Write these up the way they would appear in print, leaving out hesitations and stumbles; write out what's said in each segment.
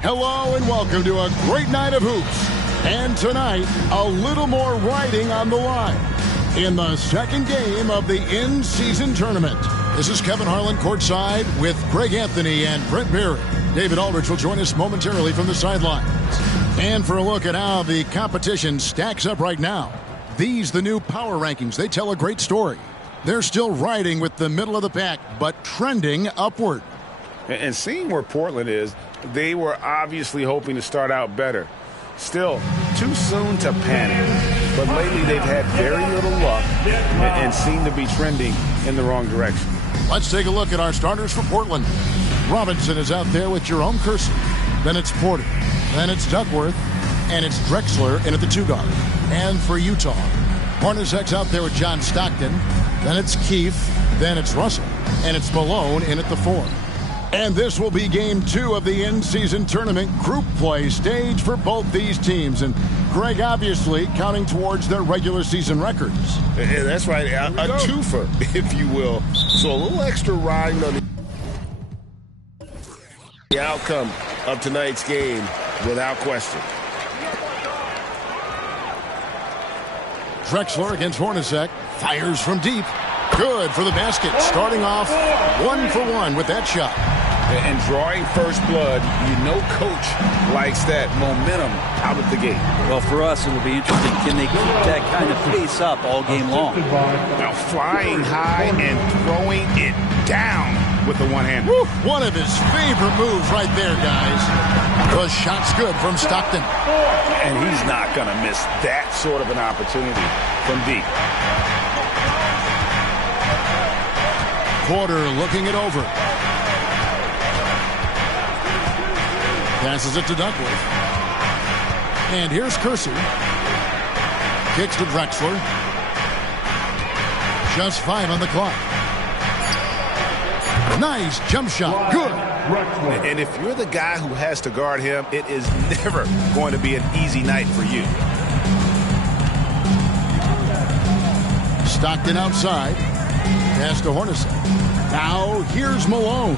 Hello and welcome to a great night of hoops. And tonight, a little more riding on the line in the second game of the in-season tournament. This is Kevin Harlan courtside with Greg Anthony and Brent Barry. David Aldridge will join us momentarily from the sidelines. And for a look at how the competition stacks up right now, these the new power rankings. They tell a great story. They're still riding with the middle of the pack, but trending upward. And seeing where Portland is, they were obviously hoping to start out better. Still, too soon to panic. But lately they've had very little luck and seem to be trending in the wrong direction. Let's take a look at our starters for Portland. Robinson is out there with Jerome Kersey. Then it's Porter. Then it's Duckworth. And it's Drexler in at the 2-guard. And for Utah, Hornacek's out there with John Stockton. Then it's Keefe. Then it's Russell. And it's Malone in at the 4. And this will be game 2 of the in-season tournament group play stage for both these teams. And Greg obviously counting towards their regular season records. Yeah, that's right. A twofer, if you will. So a little extra riding on the outcome of tonight's game without question. Drexler against Hornacek. Fires from deep. Good for the basket. Starting off 1 for 1 with that shot. And drawing first blood, you know coach likes that momentum out of the gate. Well, for us, it'll be interesting. Can they keep that kind of pace up all game long? Now flying high and throwing it down with the one-hand. One of his favorite moves right there, guys. The shot's good from Stockton. And he's not going to miss that sort of an opportunity from deep. Porter looking it over. Passes it to Duckworth. And here's Kersey. Kicks to Drexler. Just 5 on the clock. Nice jump shot. Good. And if you're the guy who has to guard him, it is never going to be an easy night for you. Stockton outside. Pass to Hornacek. Now here's Malone.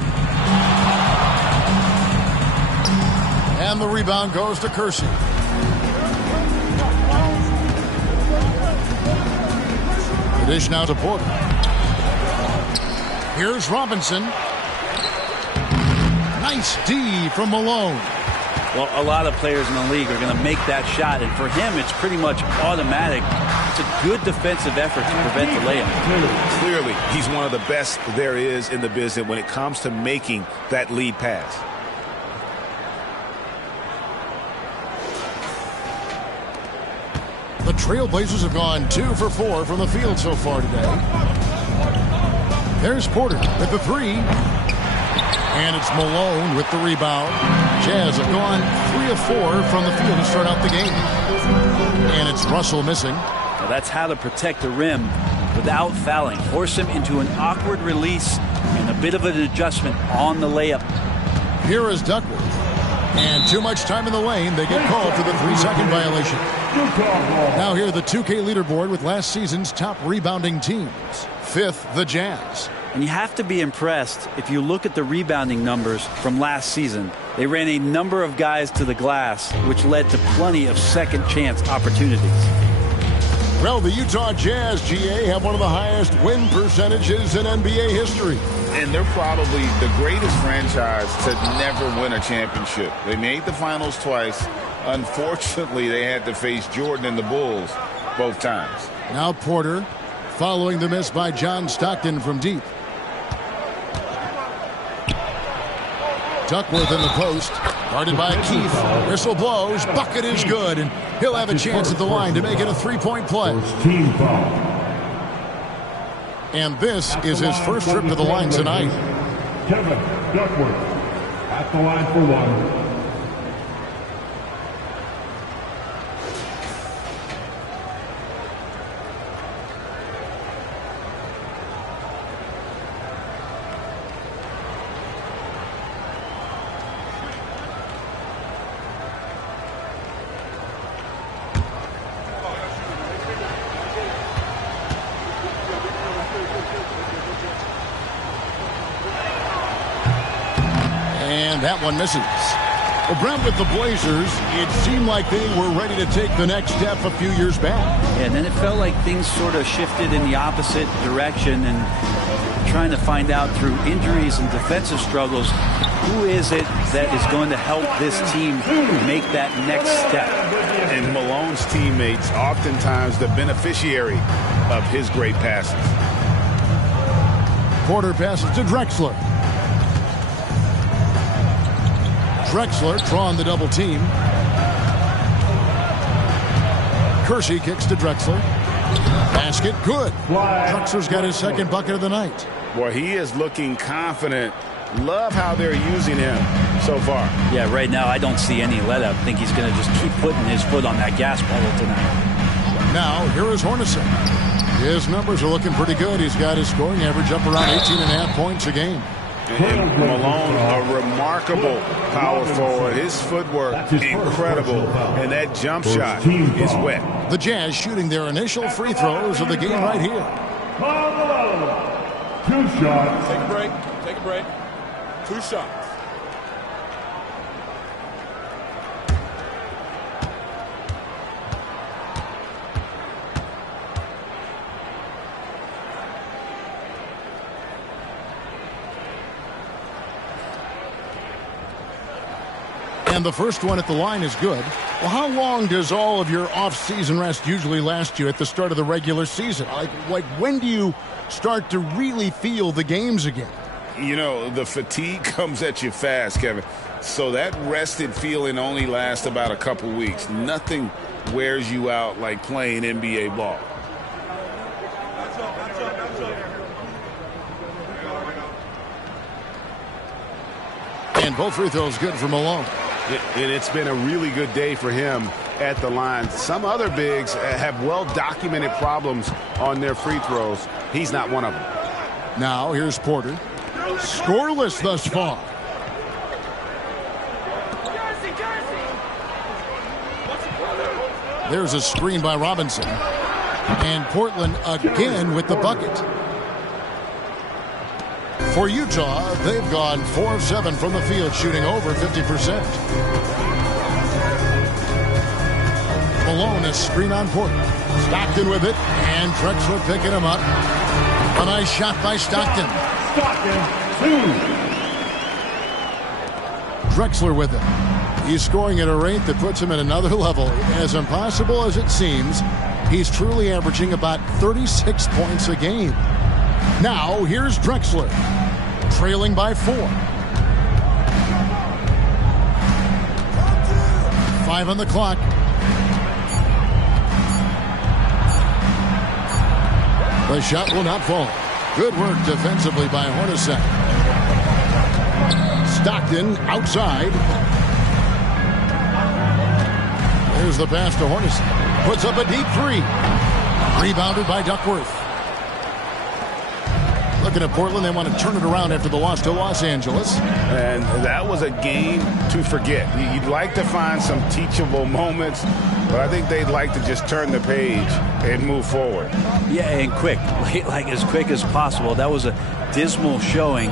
And the rebound goes to Kersey. The dish now to Porter. Here's Robinson. Nice D from Malone. Well, a lot of players in the league are going to make that shot, and for him, it's pretty much automatic. It's a good defensive effort to prevent the layup. Clearly, he's one of the best there is in the business when it comes to making that lead pass. The Trailblazers have gone 2 for 4 from the field so far today. There's Porter with the 3. And it's Malone with the rebound. Jazz have gone 3 of 4 from the field to start out the game. And it's Russell missing. Well, that's how to protect the rim without fouling. Force him into an awkward release and a bit of an adjustment on the layup. Here is Duckworth. And too much time in the lane. They get called for the 3-second violation. Now here the 2K leaderboard with last season's top rebounding teams. 5th, the Jazz. And you have to be impressed if you look at the rebounding numbers from last season. They ran a number of guys to the glass, which led to plenty of second chance opportunities. Well, the Utah Jazz, GA, have one of the highest win percentages in NBA history. And they're probably the greatest franchise to never win a championship. They made the finals twice. Unfortunately, they had to face Jordan and the Bulls both times. Now Porter following the miss by John Stockton from deep. Duckworth in the post, guarded by Keefe. Whistle blows, bucket is good, and he'll have a chance at the line to make it a 3-point play. And this is his first trip to the line tonight. Kevin Duckworth at the line for 1. And that one misses. Well, Brent, with the Blazers, it seemed like they were ready to take the next step a few years back. And then it felt like things sort of shifted in the opposite direction, and trying to find out through injuries and defensive struggles, who is it that is going to help this team make that next step? And Malone's teammates, oftentimes the beneficiary of his great passes. Porter passes to Drexler. Drexler drawing the double team. Kersey kicks to Drexler. Basket good. Drexler's got his second bucket of the night. Boy, he is looking confident. Love how they're using him so far. Yeah, right now I don't see any let up. I think he's going to just keep putting his foot on that gas pedal tonight. Now, here is Hornacek. His numbers are looking pretty good. He's got his scoring average up around 18.5 points a game. And Malone, a remarkable power forward. His footwork, incredible. And that jump shot is wet. The Jazz shooting their initial free throws of the game right here. Malone. 2 shots. Take a break. Take a break. 2 shots. And the first one at the line is good. Well, how long does all of your off-season rest usually last you at the start of the regular season? Like when do you start to really feel the games again? You know, the fatigue comes at you fast, Kevin. So that rested feeling only lasts about a couple weeks. Nothing wears you out like playing NBA ball. And both free throws good for Malone. And it's been a really good day for him at the line. Some other bigs have well-documented problems on their free throws. He's not one of them. Now, here's Porter. Scoreless thus far. There's a screen by Robinson. And Portland again with the bucket. For Utah, they've gone 4 of 7 from the field, shooting over 50%. Malone, a screen on Porter. Stockton with it, and Drexler picking him up. A nice shot by Stockton. Drexler with it. He's scoring at a rate that puts him at another level. As impossible as it seems, he's truly averaging about 36 points a game. Now, here's Drexler, trailing by 4. 5 on the clock. The shot will not fall. Good work defensively by Hornacek. Stockton outside. There's the pass to Hornacek. Puts up a deep 3. Rebounded by Duckworth. Looking at Portland, they want to turn it around after the loss to Los Angeles. And that was a game to forget. You'd like to find some teachable moments, but I think they'd like to just turn the page and move forward. Yeah, and quick, like as quick as possible. That was a dismal showing,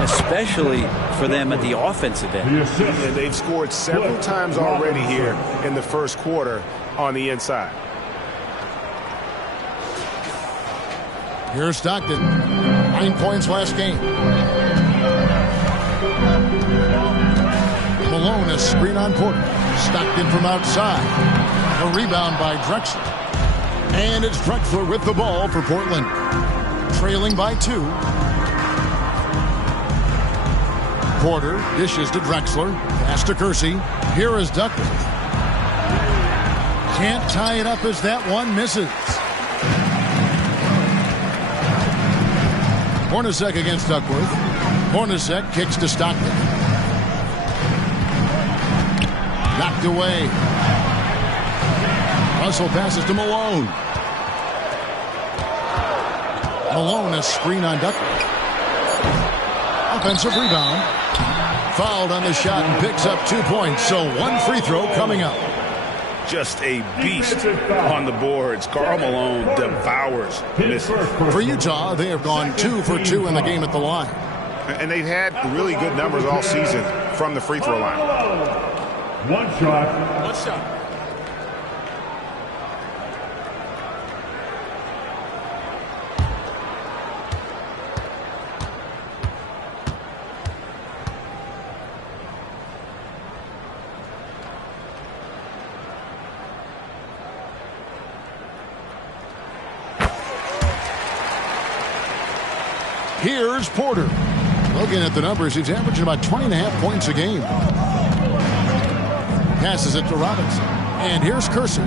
especially for them at the offensive end. And they've scored several times already here in the first quarter on the inside. Here's Stockton. 9 points last game. Malone, a screen on Porter. Stockton from outside. A rebound by Drexler. And it's Drexler with the ball for Portland. Trailing by 2. Porter dishes to Drexler. Pass to Kersey. Here is Duckworth. Can't tie it up as that one misses. Hornacek against Duckworth. Hornacek kicks to Stockton. Knocked away. Russell passes to Malone. Malone, a screen on Duckworth. Offensive rebound. Fouled on the shot and picks up 2 points. So 1 free throw coming up. Just a beast on the boards. Karl Malone devours misses. For Utah, they have gone 2 for 2 in the game at the line. And they've had really good numbers all season from the free throw line. One shot. One shot. Here's Porter. Looking at the numbers, he's averaging about 20.5 points a game. Passes it to Robinson. And here's Kersey.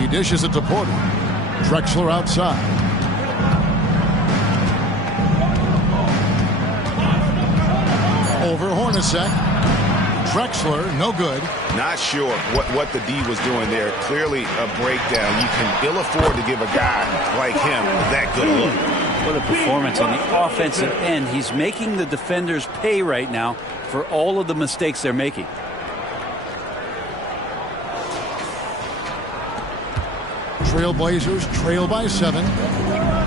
He dishes it to Porter. Drexler outside. Over Hornacek. Drexler, no good. Not sure what the D was doing there. Clearly a breakdown. You can ill afford to give a guy like him that good a look. What a performance on the offensive end. He's making the defenders pay right now for all of the mistakes they're making. Trailblazers trail by 7.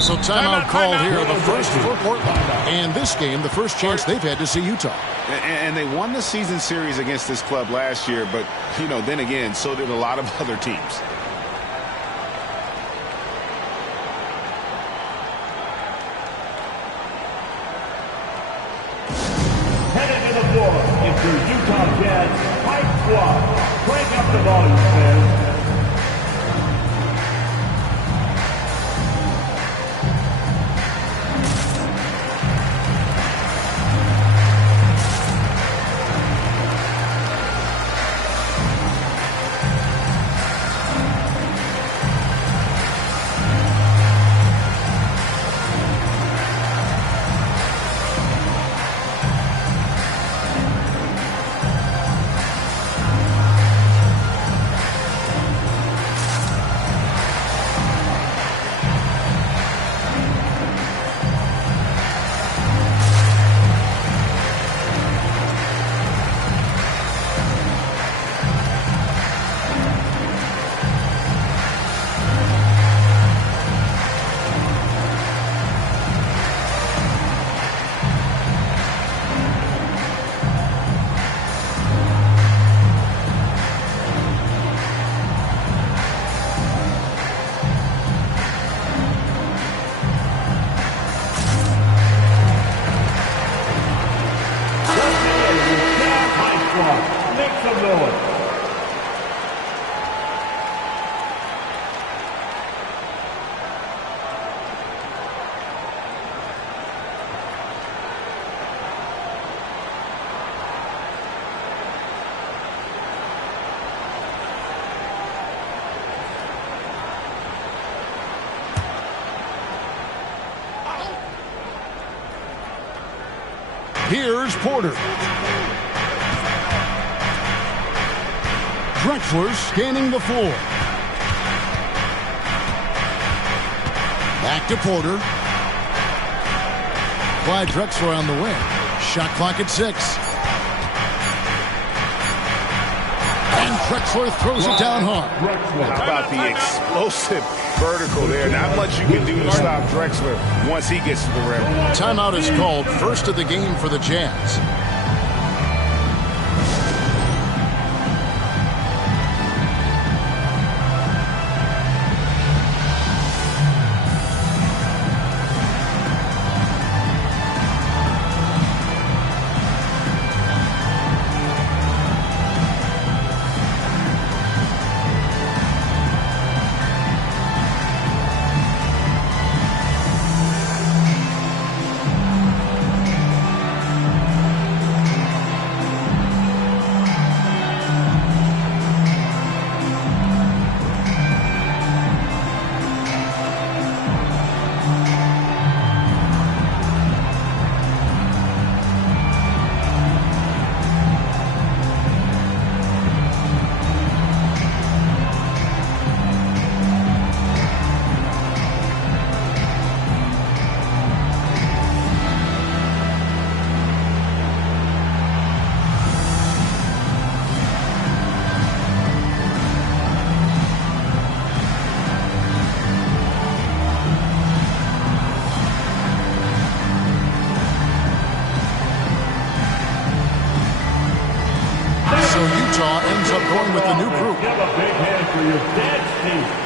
So timeout called here, the first for Portland. And this game, the first chance they've had to see Utah. And they won the season series against this club last year, but, you know, then again, so did a lot of other teams. Headed to the floor into Utah Jazz Hype Squad. Crank up the volume, fans. Make some noise. Here's Porter. Drexler scanning the floor. Back to Porter. Clyde Drexler on the wing. Shot clock at 6. And Drexler throws it down hard. How about the explosive vertical there? Not much you can do to stop Drexler once he gets to the rim. Timeout is called, first of the game for the Jazz. So Utah ends up going with the new group. Give a big hand for your dad's team.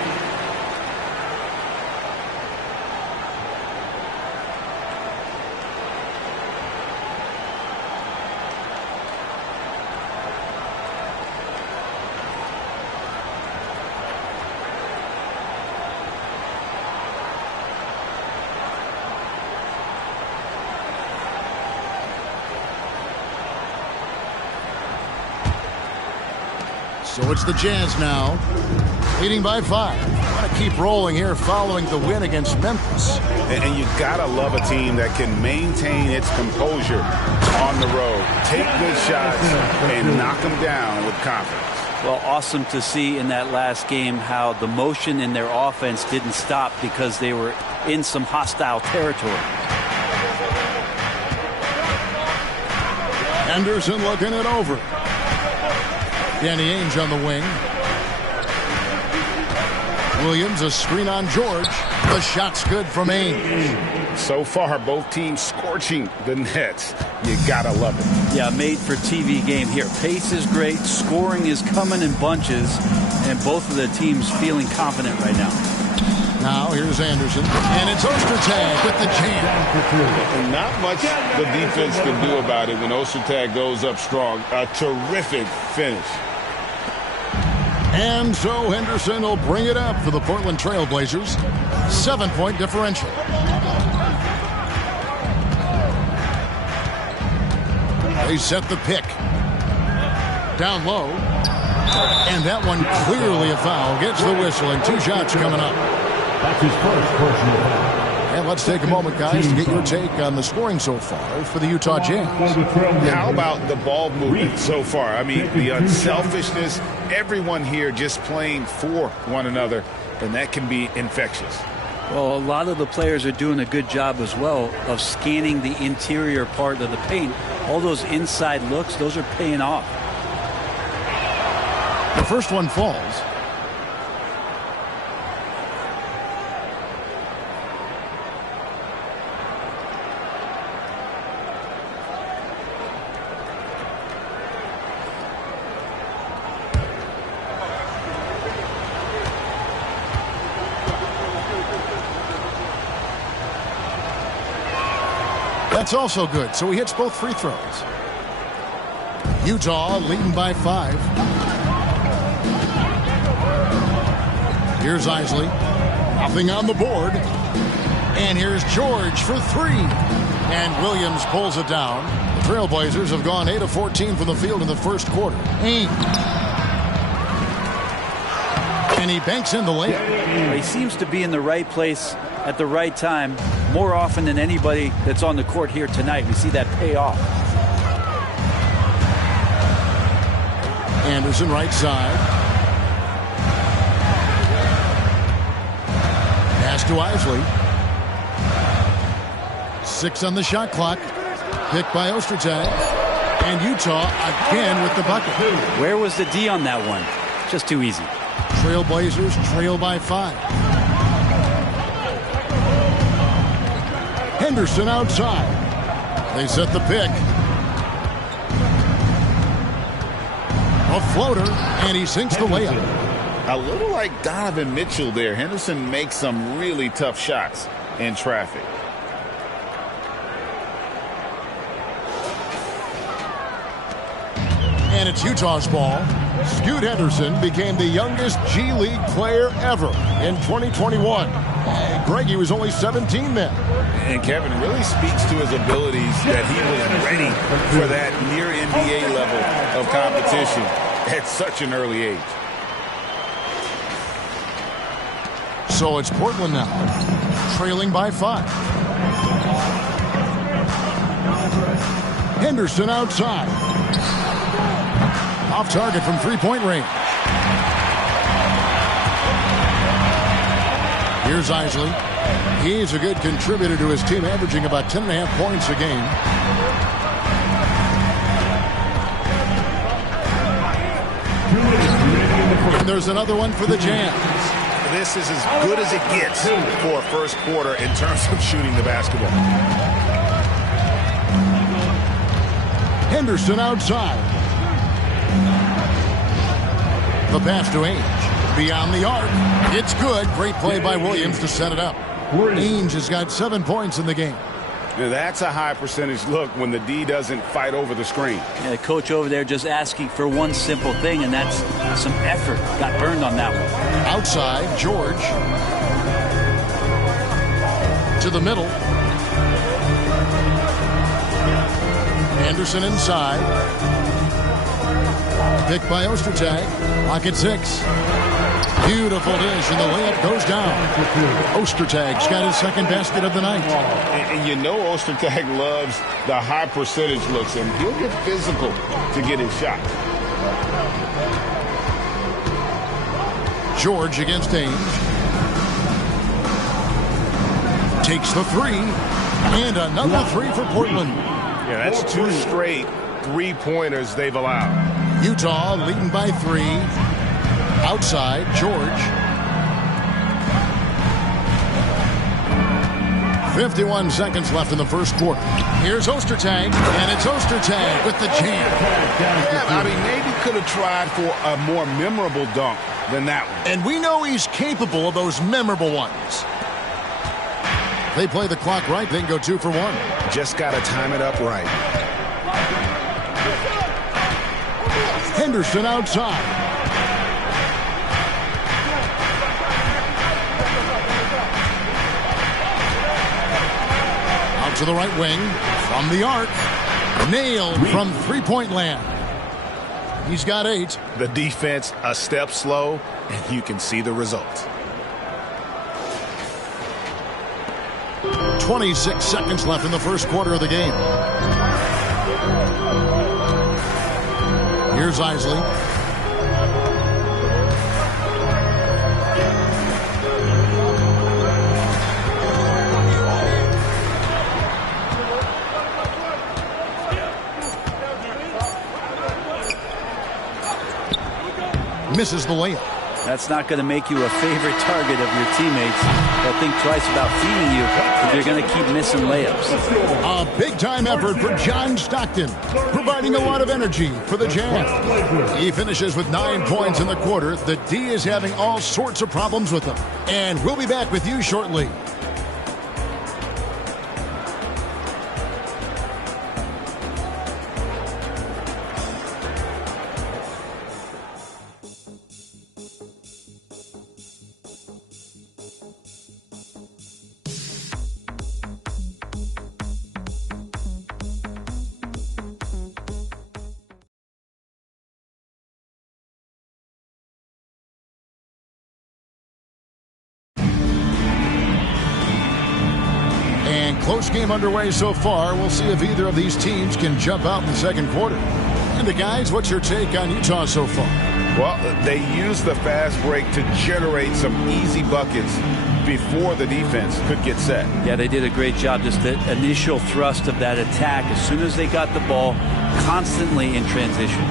So it's the Jazz now, leading by 5. Want to keep rolling here following the win against Memphis. And you gotta love a team that can maintain its composure on the road, take good shots, and knock them down with confidence. Well, awesome to see in that last game how the motion in their offense didn't stop because they were in some hostile territory. Henderson looking it over. Danny Ainge on the wing. Williams, a screen on George. The shot's good from Ainge. So far, both teams scorching the nets. You gotta love it. Yeah, made for TV game here. Pace is great. Scoring is coming in bunches. And both of the teams feeling confident right now. Now here's Anderson. And it's Ostertag with the jam. And not much the defense can do about it when Ostertag goes up strong. A terrific finish. And so Henderson will bring it up for the Portland Trail Blazers. 7-point differential. They set the pick. Down low. And that one clearly a foul. Gets the whistle and 2 shots coming up. That's his first personal foul. And let's take a moment, guys, to get your take on the scoring so far for the Utah Jazz. How about the ball movement so far? I mean, the unselfishness, everyone here just playing for one another, and that can be infectious. Well, a lot of the players are doing a good job as well of scanning the interior part of the paint. All those inside looks, those are paying off. The first one falls. That's also good, so he hits both free throws. Utah leading by 5. Here's Isley. Nothing on the board. And here's George for 3. And Williams pulls it down. The Trailblazers have gone 8 of 14 from the field in the first quarter. Ainge. And he banks in the layup. He seems to be in the right place at the right time more often than anybody that's on the court here tonight. We see that pay off. Anderson right side. Pass to Isley. 6 on the shot clock. Picked by Ostertag. And Utah again with the bucket. Where was the D on that one? Just too easy. Trailblazers trail by 5. Henderson outside. They set the pick. A floater, and he sinks the layup. A little like Donovan Mitchell there. Henderson makes some really tough shots in traffic. And it's Utah's ball. Scoot Henderson became the youngest G League player ever in 2021. Greg, he was only 17 then. And Kevin really speaks to his abilities that he was ready for that near NBA level of competition at such an early age. So it's Portland now, trailing by 5. Henderson outside. Off target from three-point range. Here's Isley. He's a good contributor to his team, averaging about 10.5 points a game. And there's another one for the Jazz. This is as good as it gets for a first quarter in terms of shooting the basketball. Henderson outside. The pass to Ainge. Beyond the arc. It's good. Great play by Williams to set it up. Ainge has got 7 points in the game. Now that's a high percentage look when the D doesn't fight over the screen. Yeah, the coach over there just asking for one simple thing, and that's some effort. Got burned on that one. Outside, George. To the middle. Anderson inside. Pick by Ostertag. Lock at 6. Beautiful dish, and the layup goes down. Ostertag's got his second basket of the night. And you know Ostertag loves the high percentage looks, and he'll get physical to get his shot. George against Ainge. Takes the 3. And another 3 for Portland. Yeah, that's 2 straight three-pointers they've allowed. Utah leading by 3. Outside, George. 51 seconds left in the first quarter. Here's Ostertag, and it's Ostertag with the jam. Yeah, I mean, maybe could have tried for a more memorable dunk than that one. And we know he's capable of those memorable ones. They play the clock right, they can go 2 for 1. Just got to time it up right. Henderson outside. Out to the right wing. From the arc. Nailed from three-point land. He's got 8. The defense a step slow, and you can see the results. 26 seconds left in the first quarter of the game. Here's Isley. Misses the layup. That's not going to make you a favorite target of your teammates. They'll think twice about feeding you if you're going to keep missing layups. A big-time effort for John Stockton, providing a lot of energy for the Jazz. He finishes with 9 points in the quarter. The D is having all sorts of problems with him. And we'll be back with you shortly. Close game underway so far. We'll see if either of these teams can jump out in the second quarter. And the guys, what's your take on Utah so far? Well, they used the fast break to generate some easy buckets before the defense could get set. Yeah, they did a great job. Just the initial thrust of that attack, as soon as they got the ball, constantly in transition.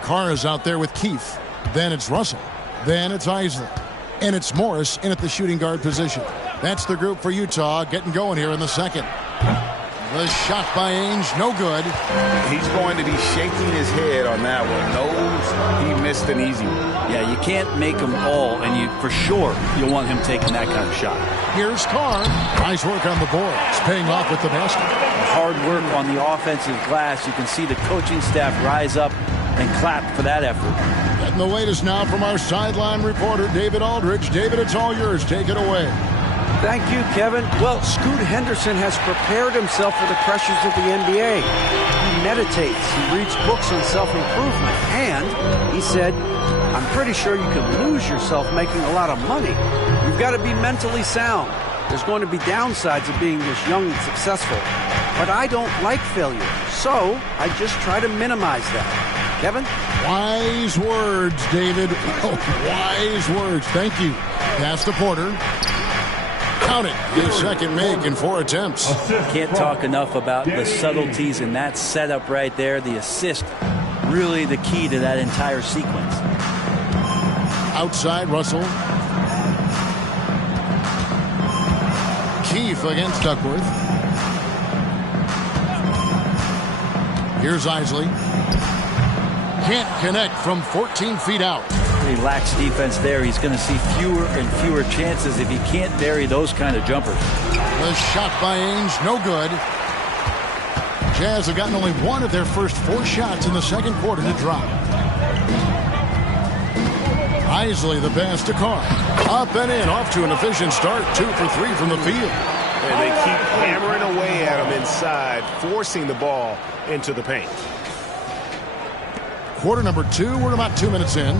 Carr is out there with Keith. Then it's Russell. Then it's Isley. And it's Morris in at the shooting guard position. That's the group for Utah getting going here in the second. The shot by Ainge, no good. He's going to be shaking his head on that one. Knows he missed an easy one. Yeah, you can't make them all, and you for sure you'll want him taking that kind of shot. Here's Carr. Nice work on the board. It's paying off with the basket. Hard work on the offensive glass. You can see the coaching staff rise up and clap for that effort. Getting the latest now from our sideline reporter, David Aldridge. David, it's all yours. Take it away. Thank you, Kevin. Well, Scoot Henderson has prepared himself for the pressures of the NBA. He meditates. He reads books on self-improvement. And he said, I'm pretty sure you can lose yourself making a lot of money. You've got to be mentally sound. There's going to be downsides of being this young and successful. But I don't like failure. So I just try to minimize that. Kevin? Wise words, David. Oh, wise words. Thank you. Pass to Porter. Count it. His second make in 4 attempts. Can't talk enough about the subtleties in that setup right there. The assist, really the key to that entire sequence. Outside, Russell. Keith against Duckworth. Here's Isley. Can't connect from 14 feet out. He lacks defense there. He's going to see fewer and fewer chances if he can't bury those kind of jumpers. The shot by Ainge, no good. Jazz have gotten only one of their first 4 shots in the second quarter to drop. Isley the pass to Carr. Up and in, off to an efficient start. 2 for 3 from the field. And they keep hammering away at him inside, forcing the ball into the paint. Quarter number 2, we're about 2 minutes in.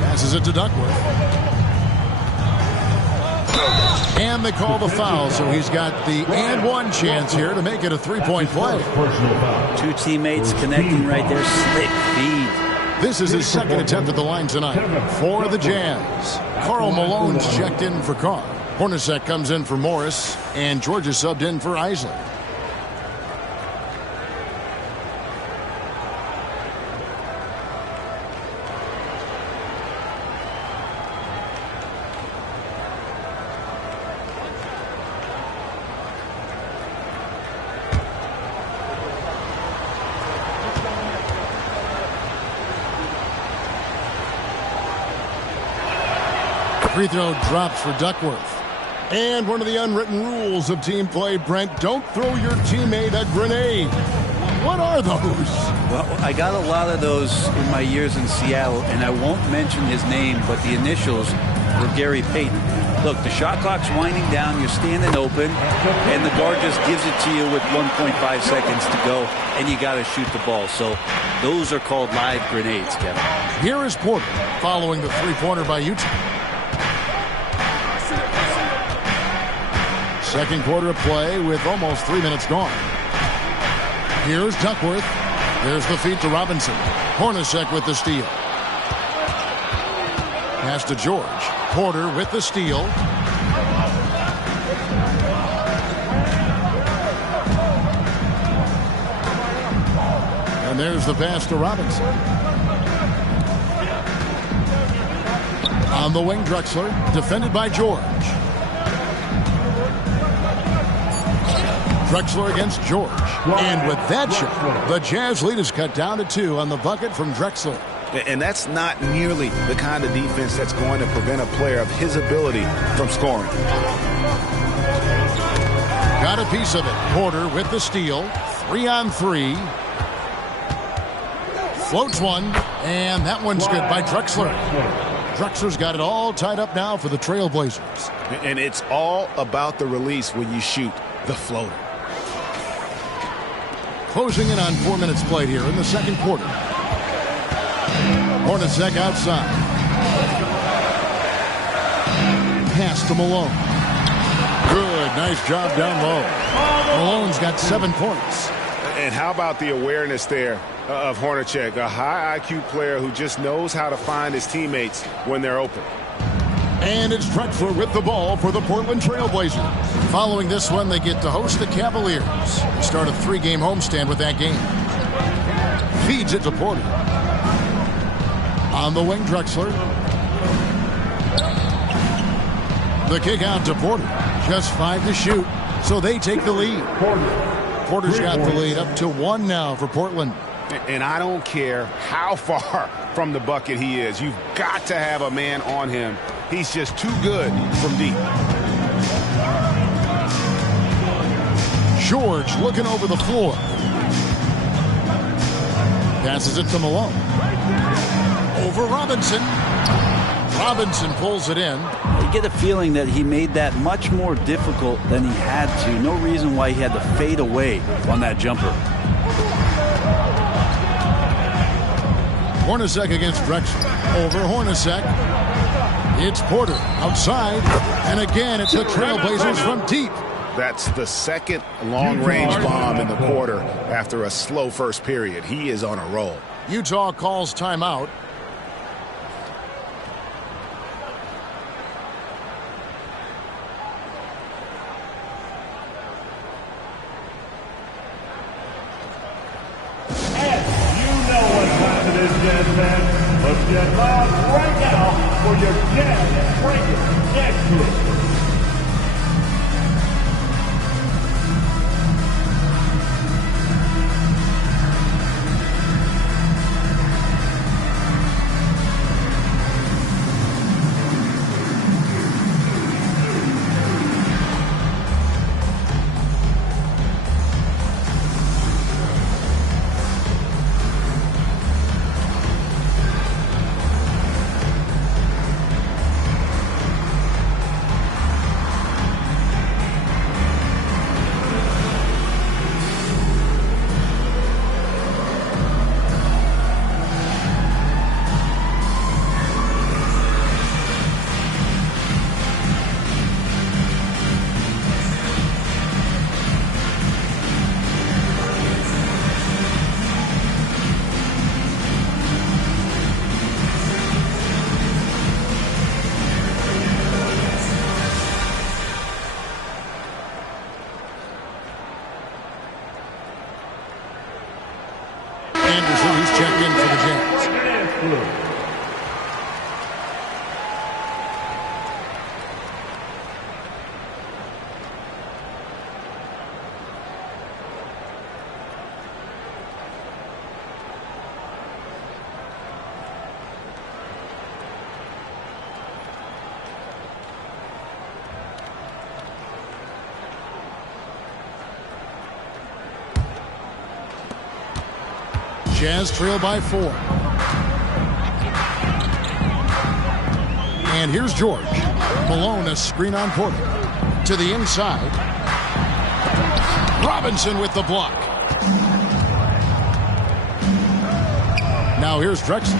Passes it to Duckworth. And they call the foul, so he's got the and one chance here to make it a 3-point play. 2 teammates connecting right there. Slick feed. This is his second attempt at the line tonight for the Jazz. Karl Malone's checked in for Carr. Hornacek comes in for Morris, and George is subbed in for Isley. Free throw drops for Duckworth. And one of the unwritten rules of team play, Brent, don't throw your teammate a grenade. What are those? Well, I got a lot of those in my years in Seattle, and I won't mention his name, but the initials were Gary Payton. Look, the shot clock's winding down, you're standing open, and the guard just gives it to you with 1.5 seconds to go, and you got to shoot the ball. So those are called live grenades, Kevin. Here is Porter following the three-pointer by Utah. Second quarter of play with almost 3 minutes gone. Here's Duckworth. There's the feed to Robinson. Hornacek with the steal. Pass to George. Porter with the steal. And there's the pass to Robinson. On the wing, Drexler, defended by George. Drexler against George. And with that shot, the Jazz lead is cut down to 2 on the bucket from Drexler. And that's not nearly the kind of defense that's going to prevent a player of his ability from scoring. Got a piece of it. Porter with the steal. 3-on-3. Floats one. And that one's good by Drexler. Drexler's got it all tied up now for the Trailblazers. And it's all about the release when you shoot the floater. Closing in on 4 minutes played here in the second quarter. Hornacek outside. Pass to Malone. Good, nice job down low. Malone's got 7 points. And how about the awareness there of Hornacek, a high IQ player who just knows how to find his teammates when they're open. And it's Drexler with the ball for the Portland Trailblazers. Following this one, they get to host the Cavaliers. They start a 3-game homestand with that game. Feeds it to Porter. On the wing, Drexler. The kick out to Porter. Just 5 to shoot, so they take the lead. Porter's got the lead up to 1 now for Portland. And I don't care how far from the bucket he is. You've got to have a man on him. He's just too good from deep. George looking over the floor. Passes it to Malone. Over Robinson. Robinson pulls it in. You get a feeling that he made that much more difficult than he had to. No reason why he had to fade away on that jumper. Hornacek against Drexler. Over Hornacek. It's Porter outside. And again, it's the Trailblazers from deep. That's the second long-range bomb in the quarter after a slow first period. He is on a roll. Utah calls timeout. Jazz fans, let's get loud right now for your Jazz Breaker Next Group. Jazz trail by 4. And here's George. Malone, a screen on Porter. To the inside. Robinson with the block. Now here's Drexler.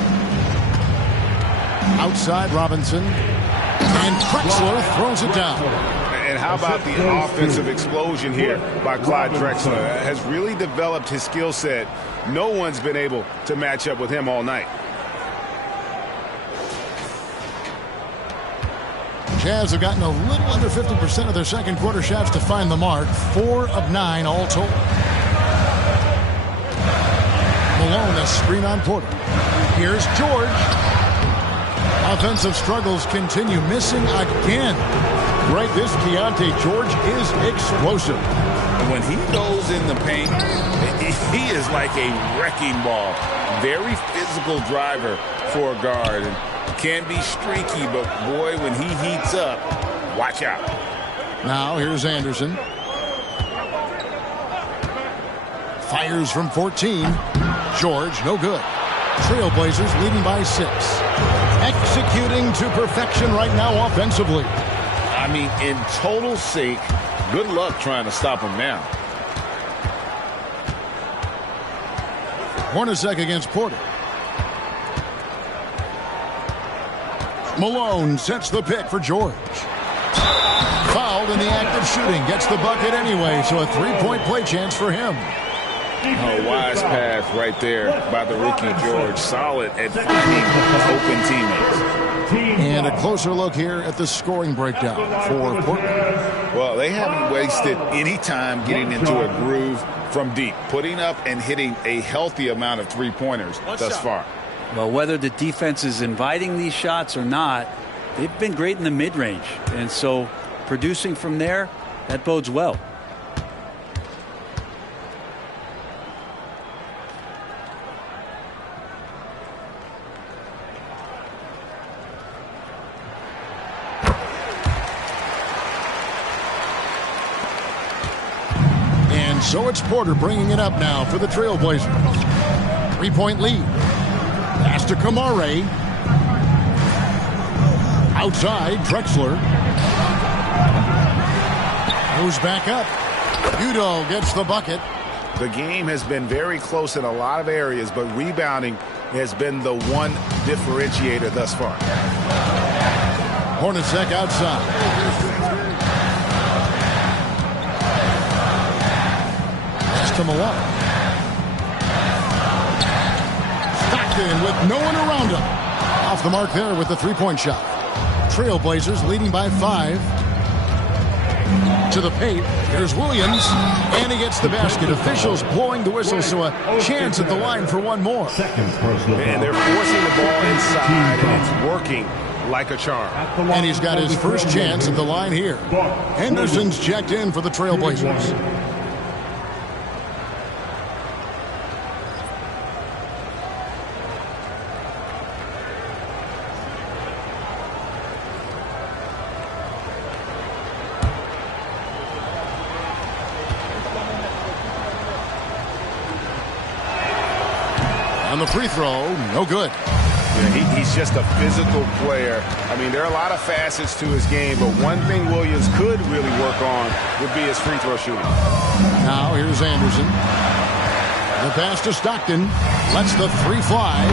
Outside Robinson. And Drexler throws it down. And how about the offensive explosion here by Clyde Drexler? Has really developed his skill set. No one's been able to match up with him all night. Jazz have gotten a little under 50% of their second quarter shots to find the mark. 4 of 9 all told. Malone, a screen on Porter. Here's George. Offensive struggles continue, missing again. Right, this Keontae George is explosive. When he goes in the paint, he is like a wrecking ball. Very physical driver for a guard. And can be streaky, but boy, when he heats up, watch out. Now here's Anderson. Fires from 14. George, no good. Trailblazers leading by 6. Executing to perfection right now offensively. I mean, in total sync. Good luck trying to stop him now. Hornacek against Porter. Malone sets the pick for George. Fouled in the act of shooting. Gets the bucket anyway, so a 3-point play chance for him. A wise pass right there by the rookie George. Solid at finding open teammates. And a closer look here at the scoring breakdown for Portland. Well, they haven't wasted any time getting into a groove from deep, putting up and hitting a healthy amount of three-pointers thus far. Well, whether the defense is inviting these shots or not, they've been great in the mid-range. And so producing from there, that bodes well. So it's Porter bringing it up now for the Trailblazers. 3-point lead. Pass to Kamare. Outside, Drexler. Goes back up. Udoh gets the bucket. The game has been very close in a lot of areas, but rebounding has been the one differentiator thus far. Hornacek outside. To Malone. Stockton with no one around him. Off the mark there with the 3-point shot. Trailblazers leading by 5. To the paint. Here's Williams. And he gets the basket. Officials blowing the whistle, so a chance at the line for one more. And they're forcing the ball inside, and it's working like a charm. And he's got his first chance at the line here. Henderson's checked in for the Trailblazers. On the free throw, no good. Yeah, he's just a physical player. I mean, there are a lot of facets to his game, but one thing Williams could really work on would be his free throw shooting. Now here's Anderson. The pass to Stockton. Lets the 3 fly.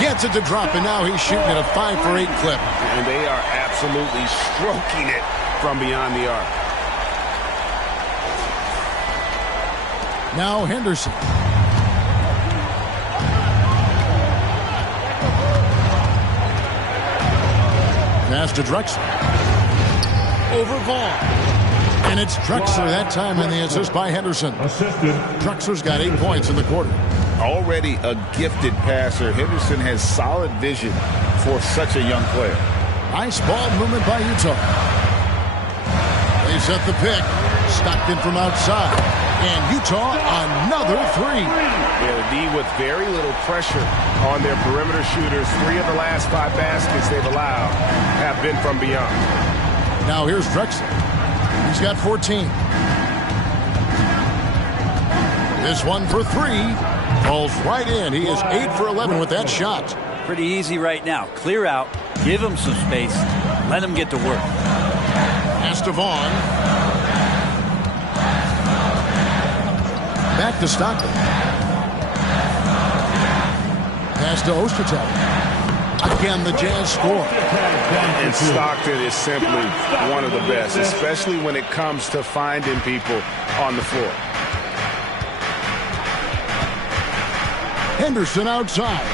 Gets it to drop, and now he's shooting at a 5-for-8 clip. And they are absolutely stroking it from beyond the arc. Now Henderson. Pass to Drexler. Over Vaughn. And it's Drexler that time in the assist by Henderson. Drexler's got 8 points in the quarter. Already a gifted passer, Henderson has solid vision for such a young player. Nice ball movement by Utah. They set the pick. Stockton from outside. And Utah, another 3. Yeah, the D with very little pressure on their perimeter shooters. 3 of the last 5 baskets they've allowed have been from beyond. Now here's Drexler. He's got 14. This one for 3. Falls right in. He is 8 for 11 with that shot. Pretty easy right now. Clear out. Give him some space. Let him get to work. Pass to Vaughn. Back to Stockton. Pass to Ostertag. Again, the Jazz score. And Stockton is simply one of the best, especially when it comes to finding people on the floor. Henderson outside.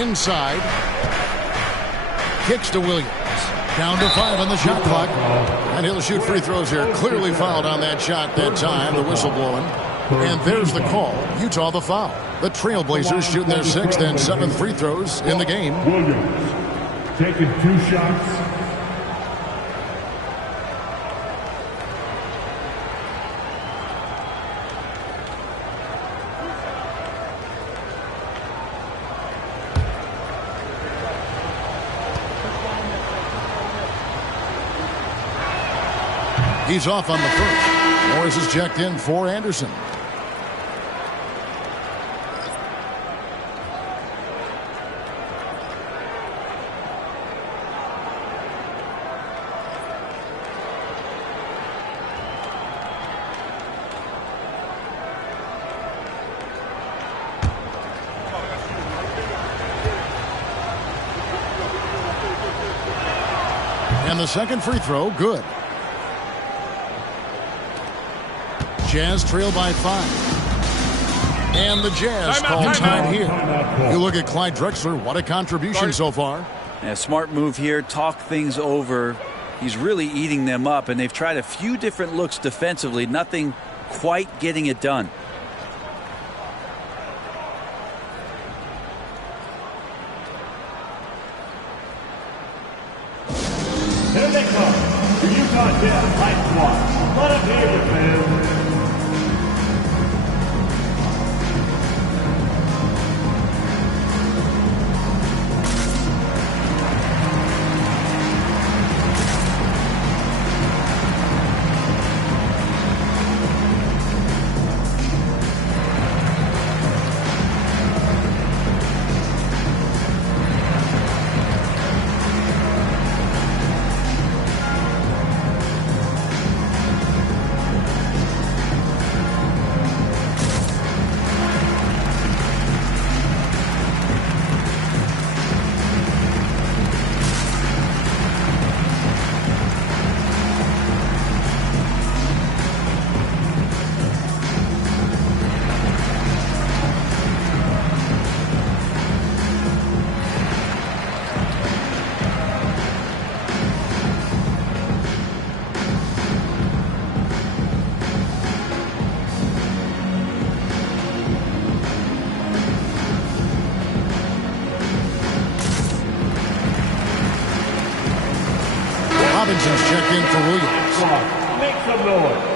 Inside. Kicks to Williams. Down to 5 on the shot clock. And he'll shoot free throws here. Clearly fouled on that shot that time. The whistle blowing. And there's the call. Utah the foul. The Trailblazers shooting their 6th and 7th free throws in the game. Williams taking 2 shots. He's off on the first. Morris is checked in for Anderson. And the second free throw, good. Jazz trail by 5. And the Jazz call time here. You look at Clyde Drexler. What a contribution so far. Yeah, smart move here. Talk things over. He's really eating them up, and they've tried a few different looks defensively. Nothing quite getting it done. Here they come. The Utah Jazz High Squad. Let them hear it, man. Robinson's checked in for Williams. Make some noise.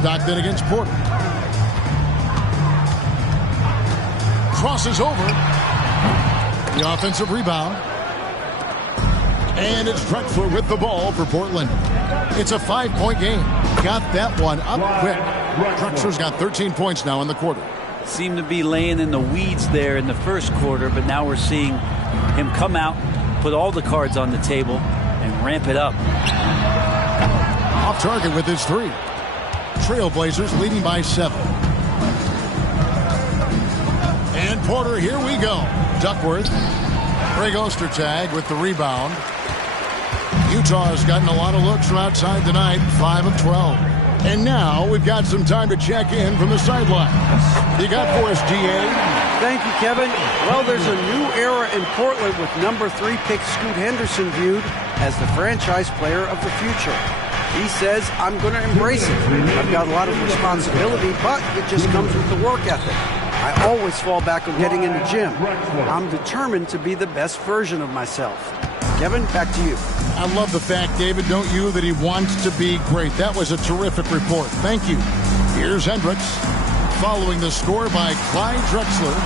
Stockton against Porter. Crosses over. The offensive rebound. And it's Drexler with the ball for Portland. It's a 5-point game. Got that one up quick. Drexler's got 13 points now in the quarter. Seemed to be laying in the weeds there in the first quarter, but now we're seeing him come out, put all the cards on the table, and ramp it up. Off target with his 3. Trailblazers leading by 7. And Porter, here we go. Duckworth. Greg Ostertag with the rebound. Utah has gotten a lot of looks from outside tonight, 5 of 12. And now we've got some time to check in from the sideline. You got for us, GA? Thank you, Kevin. Well, there's a new era in Portland with number 3 pick Scoot Henderson viewed as the franchise player of the future. He says, I'm going to embrace it. I've got a lot of responsibility, but it just comes with the work ethic. I always fall back on getting in the gym. I'm determined to be the best version of myself. Kevin, back to you. I love the fact, David, don't you, that he wants to be great. That was a terrific report. Thank you. Here's Hendricks, following the score by Clyde Drexler.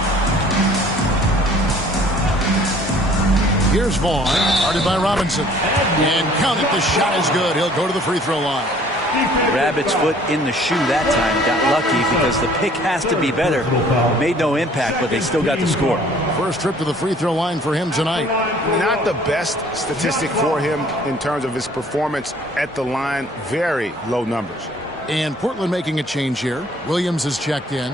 Here's Vaughn, guarded by Robinson. And count it, the shot is good. He'll go to the free throw line. Rabbit's foot in the shoe that time. Got lucky because the pick has to be better. Made no impact, but they still got the score. First trip to the free throw line for him tonight. Not the best statistic for him in terms of his performance at the line. Very low numbers. And Portland making a change here. Williams is checked in.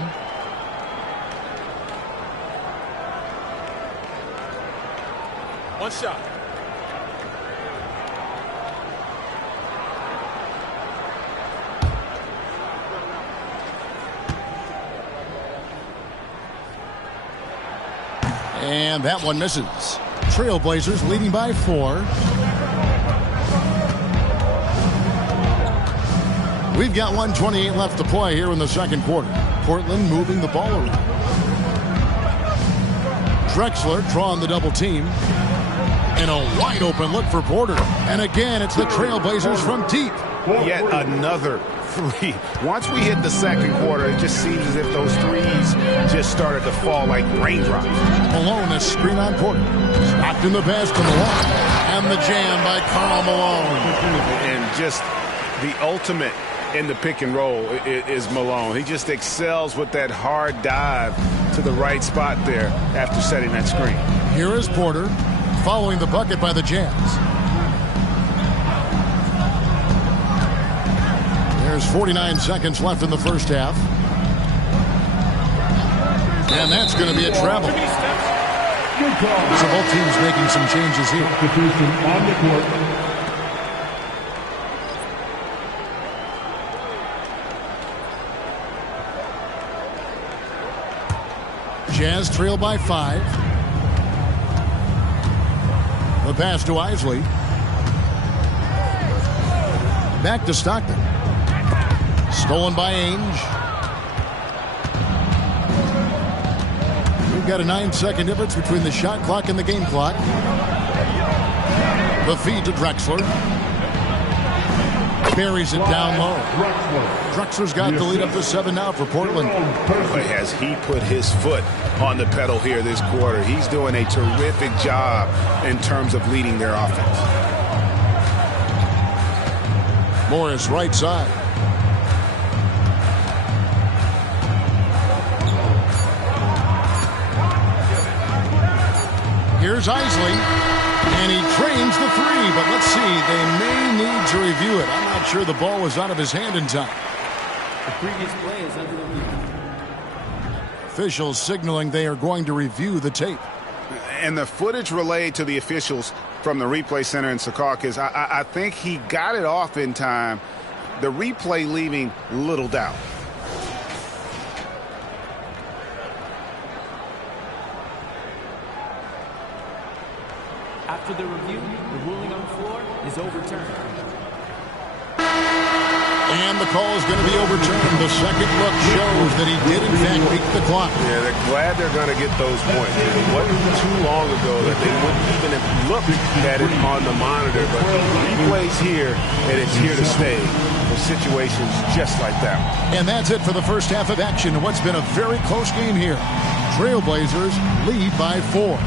One shot. And that one misses. Trailblazers leading by 4. We've got 1:28 left to play here in the second quarter. Portland moving the ball around. Drexler drawing the double team. And a wide open look for Porter. And again, it's the Trailblazers from deep. Yet another three. Once we hit the second quarter, it just seems as if those threes just started to fall like raindrops. Malone, a screen on Porter. Stopped in the pass to Malone. And the jam by Karl Malone. And just the ultimate in the pick and roll is Malone. He just excels with that hard dive to the right spot there after setting that screen. Here is Porter, following the bucket by the Jazz. There's 49 seconds left in the first half. And that's going to be a travel. So both teams making some changes here. On the court. Jazz trail by 5. The pass to Isley. Back to Stockton. Stolen by Ainge. We've got a 9-second difference between the shot clock and the game clock. The feed to Drexler. Buries it down low. Drexler's got the lead up to 7 now for Portland. But has he put his foot on the pedal here this quarter? He's doing a terrific job in terms of leading their offense. Morris right side. Here's Isley, and he trains the 3, but let's see, they may need to review it. I'm not sure the ball was out of his hand in time. The previous play is under review. Officials signaling they are going to review the tape. And the footage relayed to the officials from the replay center in Secaucus, I think he got it off in time. The replay leaving little doubt. After the review, the ruling on the floor is overturned. And the call is going to be overturned. The second look shows that he did, in fact, beat the clock. Yeah, they're glad they're going to get those points. It wasn't too long ago that they wouldn't even have looked at it on the monitor. But he plays here, and it's here to stay for situations just like that. And that's it for the first half of action. What's been a very close game here. Trailblazers lead by 4.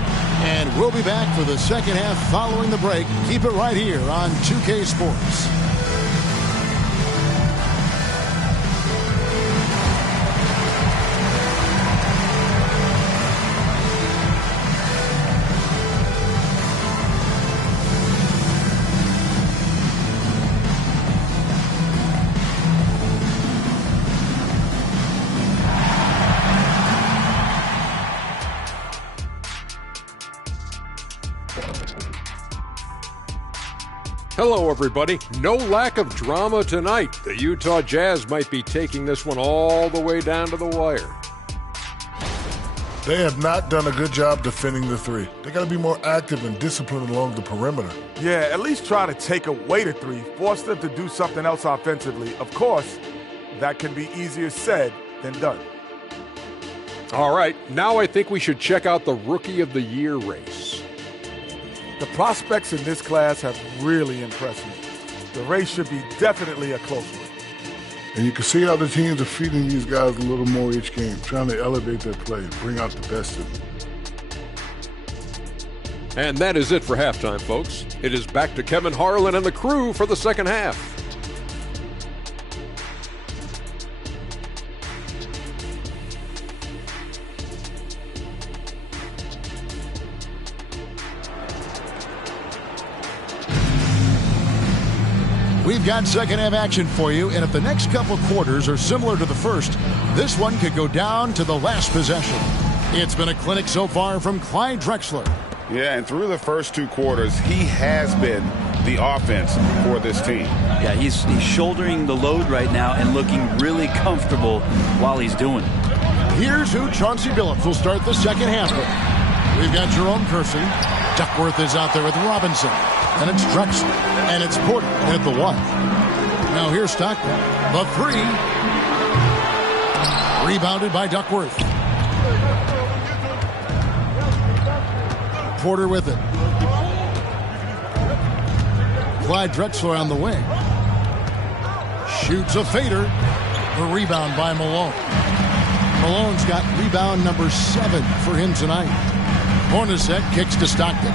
And we'll be back for the second half following the break. Keep it right here on 2K Sports. Hello, everybody. No lack of drama tonight. The Utah Jazz might be taking this one all the way down to the wire. They have not done a good job defending the three. They got to be more active and disciplined along the perimeter. Yeah, at least try to take away the three, force them to do something else offensively. Of course, that can be easier said than done. All right, now I think we should check out the Rookie of the Year race. The prospects in this class have really impressed me. The race should be definitely a close one. And you can see how the teams are feeding these guys a little more each game, trying to elevate their play, bring out the best of them. And that is it for halftime, folks. It is back to Kevin Harlan and the crew for the second half. We've got second half action for you, and if the next couple quarters are similar to the first, this one could go down to the last possession. It's been a clinic so far from Clyde Drexler. Yeah, and through the first two quarters, he has been the offense for this team. Yeah, he's shouldering the load right now and looking really comfortable while he's doing it. Here's who Chauncey Billups will start the second half with. We've got Jerome Kersey. Duckworth is out there with Robinson. And it's Drexler. And it's Porter at the 1. Now here's Stockton. The 3. Rebounded by Duckworth. Porter with it. Clyde Drexler on the wing. Shoots a fader. The rebound by Malone. Malone's got rebound number 7 for him tonight. Hornacek kicks to Stockton.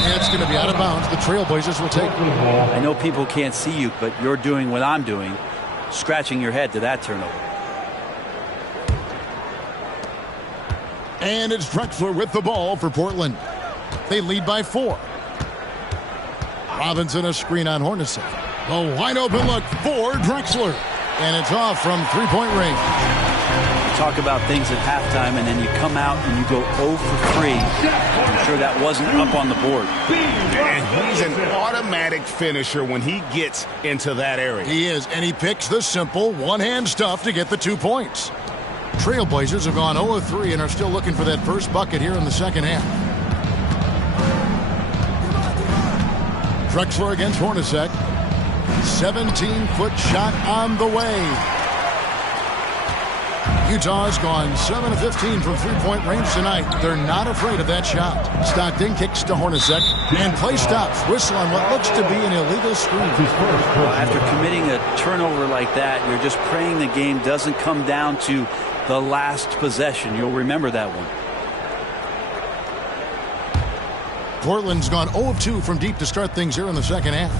And it's going to be out of bounds. The Trailblazers will take it. I know people can't see you, but you're doing what I'm doing, scratching your head to that turnover. And it's Drexler with the ball for Portland. They lead by 4. Robinson a screen on Hornacek. A wide open look for Drexler. And it's off from three-point range. Talk about things at halftime, and then you come out and you go 0 for 3. I'm sure that wasn't up on the board. And he's an automatic finisher when he gets into that area. He is, and he picks the simple one-hand stuff to get the 2 points. Trailblazers have gone 0 of 3 and are still looking for that first bucket here in the second half. Drexler against Hornacek. 17-foot shot on the way. Utah's gone 7 of 15 from three-point range tonight. They're not afraid of that shot. Stockton kicks to Hornacek, and play stops. Whistle on what looks to be an illegal screen. Well, after committing a turnover like that, you're just praying the game doesn't come down to the last possession. You'll remember that one. Portland's gone 0 of 2 from deep to start things here in the second half.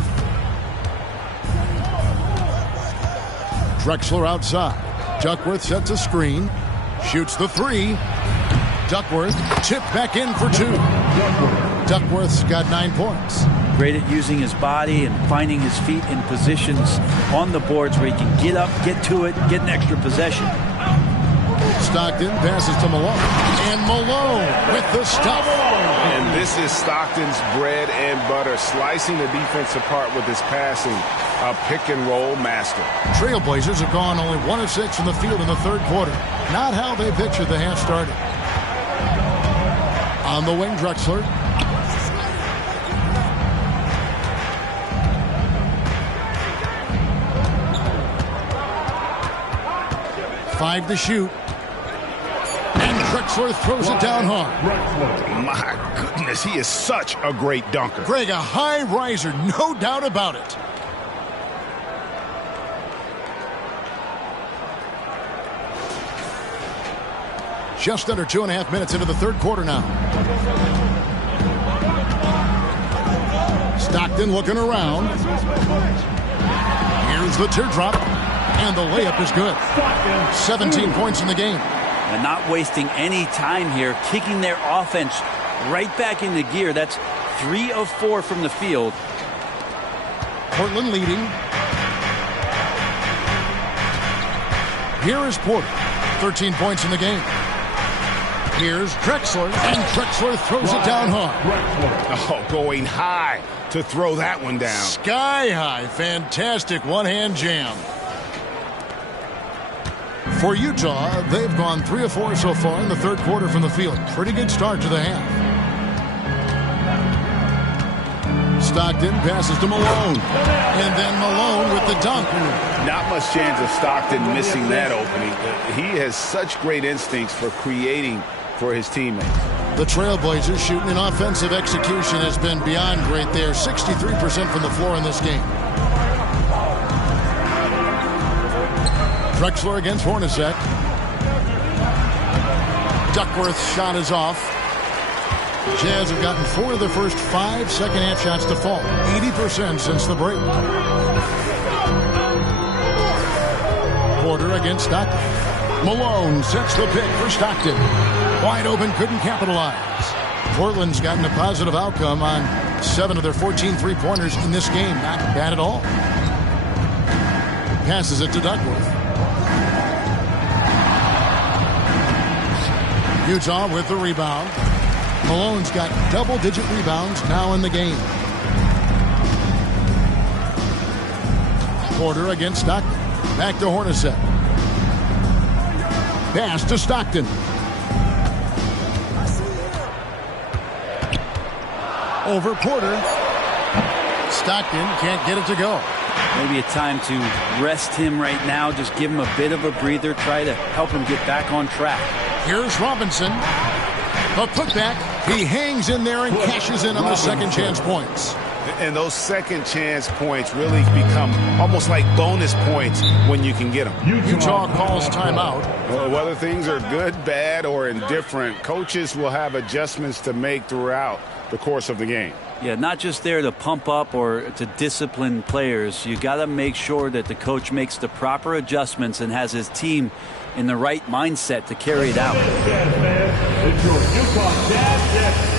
Drexler outside. Duckworth sets a screen, shoots the 3. Duckworth tipped back in for 2. Duckworth's got 9 points. Great at using his body and finding his feet in positions on the boards where he can get up, get to it, get an extra possession. Stockton passes to Malone. And Malone with the stuff. And this is Stockton's bread and butter, slicing the defense apart with his passing. A pick-and-roll master. Trailblazers have gone only 1 of 6 from the field in the third quarter. Not how they pictured the half started. On the wing, Drexler. Five to shoot. And Drexler throws it down hard. My goodness, he is such a great dunker. Greg, a high riser, no doubt about it. Just under 2.5 minutes into the third quarter now. Stockton looking around. Here's the teardrop. And the layup is good. 17 points in the game. And not wasting any time here, kicking their offense right back into gear. That's 3 of 4 from the field. Portland leading. Here is Porter. 13 points in the game. Here's Drexler, and Drexler throws it down hard. Oh, going high to throw that one down. Sky high. Fantastic one-hand jam. For Utah, they've gone 3 of 4 so far in the third quarter from the field. Pretty good start to the half. Stockton passes to Malone. And then Malone with the dunk. Not much chance of Stockton missing that opening. He has such great instincts for creating for his teammates. The Trailblazers shooting in offensive execution has been beyond great. They are 63% from the floor in this game. Drexler against Hornacek. Duckworth's shot is off. Jazz have gotten 4 of the first 5 second-half shots to fall. 80% since the break. Porter against Stockton. Malone sets the pick for Stockton. Wide open, couldn't capitalize. Portland's gotten a positive outcome on 7 of their 14 three-pointers in this game. Not bad at all. Passes it to Duckworth. Utah with the rebound. Malone's got double-digit rebounds now in the game. Porter against Stockton. Back to Hornacek. Pass to Stockton. Over Porter. Stockton can't get it to go. Maybe a time to rest him right now. Just give him a bit of a breather. Try to help him get back on track. Here's Robinson. A putback. He hangs in there and cashes in on the second chance points. And those second chance points really become almost like bonus points when you can get them. Utah calls timeout. Well, whether things are good, bad, or indifferent, coaches will have adjustments to make throughout the course of the game. Yeah, not just there to pump up or to discipline players. You got to make sure that the coach makes the proper adjustments and has his team in the right mindset to carry it out. It's your Utah Jazz.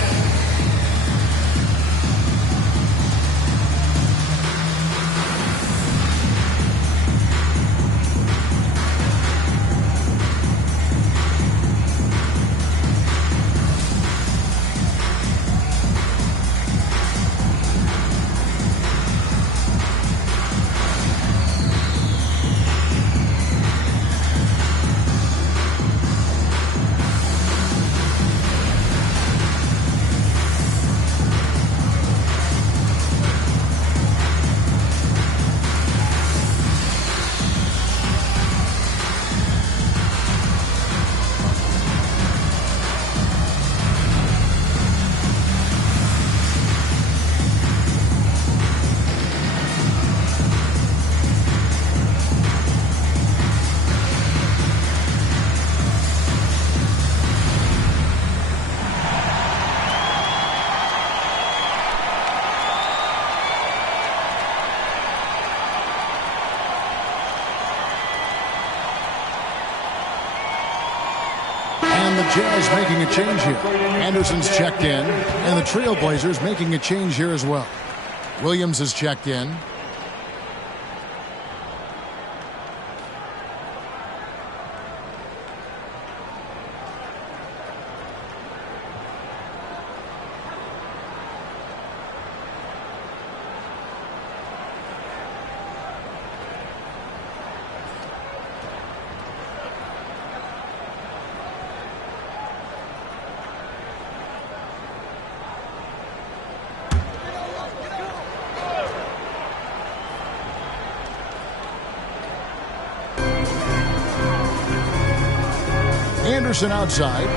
Jazz making a change here. Anderson's checked in, and the Trailblazers making a change here as well. Williams has checked in. Anderson outside.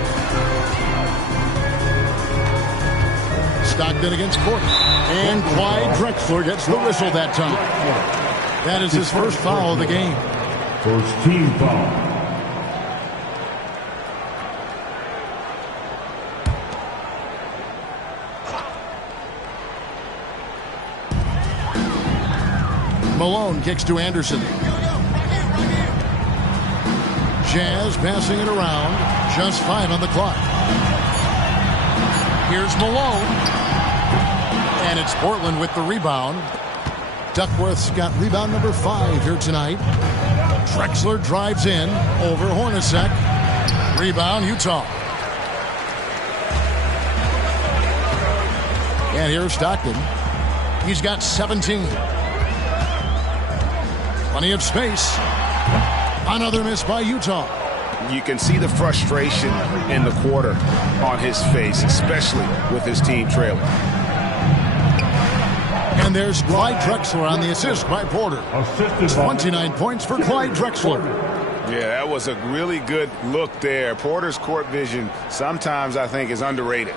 Stockton against Porter. And Clyde Drexler gets the whistle that time. That is his first foul of the game. First team foul. Malone kicks to Anderson. Jazz passing it around. Just 5 on the clock. Here's Malone. And it's Portland with the rebound. Duckworth's got rebound number 5 here tonight. Drexler drives in over Hornacek. Rebound, Utah. And here's Stockton. He's got 17. Plenty of space. Another miss by Utah. You can see the frustration in the quarter on his face, especially with his team trailing. And there's Clyde Drexler on the assist by Porter. 29 points for Clyde Drexler. Yeah, that was a really good look there. Porter's court vision sometimes, I think, is underrated.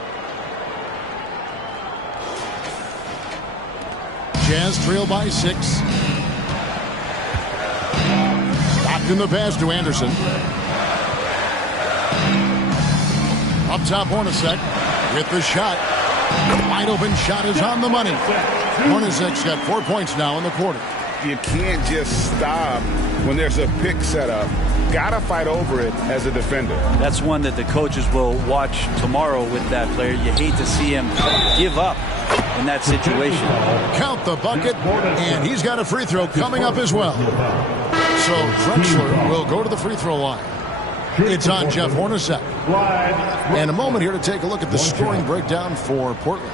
Jazz trail by 6. Locked in the pass to Anderson. Up top, Hornacek with the shot. Wide open shot is on the money. Hornacek's got 4 points now in the quarter. You can't just stop when there's a pick set up. Gotta fight over it as a defender. That's one that the coaches will watch tomorrow with that player. You hate to see him give up in that situation. Count the bucket, and he's got a free throw coming up as well. So Drexler will go to the free throw line. It's on Jeff Hornacek. And a moment here to take a look at the scoring breakdown for Portland.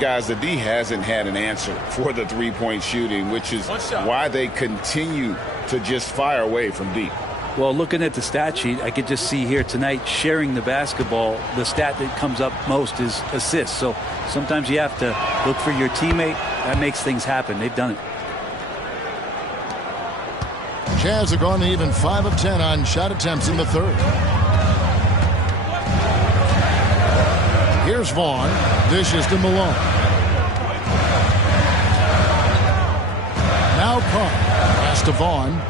Guys, the D hasn't had an answer for the three-point shooting, which is why they continue to just fire away from deep. Well, looking at the stat sheet, I could just see here tonight sharing the basketball. The stat that comes up most is assists. So sometimes you have to look for your teammate. That makes things happen. They've done it. Jazz have gone to even 5 of 10 on shot attempts in the third. Here's Vaughn. Dishes to Malone. Now Carr. Pass to Vaughn.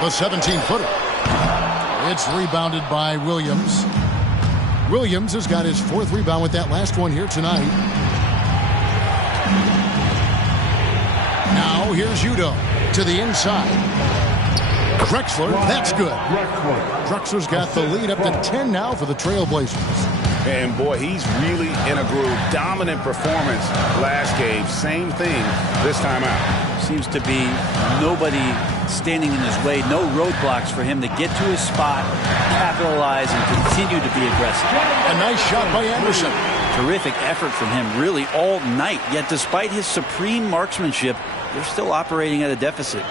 The 17-footer. It's rebounded by Williams. Williams has got his 4th rebound with that last one here tonight. Now here's Udoh to the inside. Drexler, that's good. Drexler's got the lead up to 10 now for the Trailblazers. And boy, he's really in a groove. Dominant performance last game. Same thing this time out. Seems to be nobody standing in his way. No roadblocks for him to get to his spot, capitalize, and continue to be aggressive. A nice shot by Anderson. Terrific effort from him really all night. Yet despite his supreme marksmanship, they're still operating at a deficit.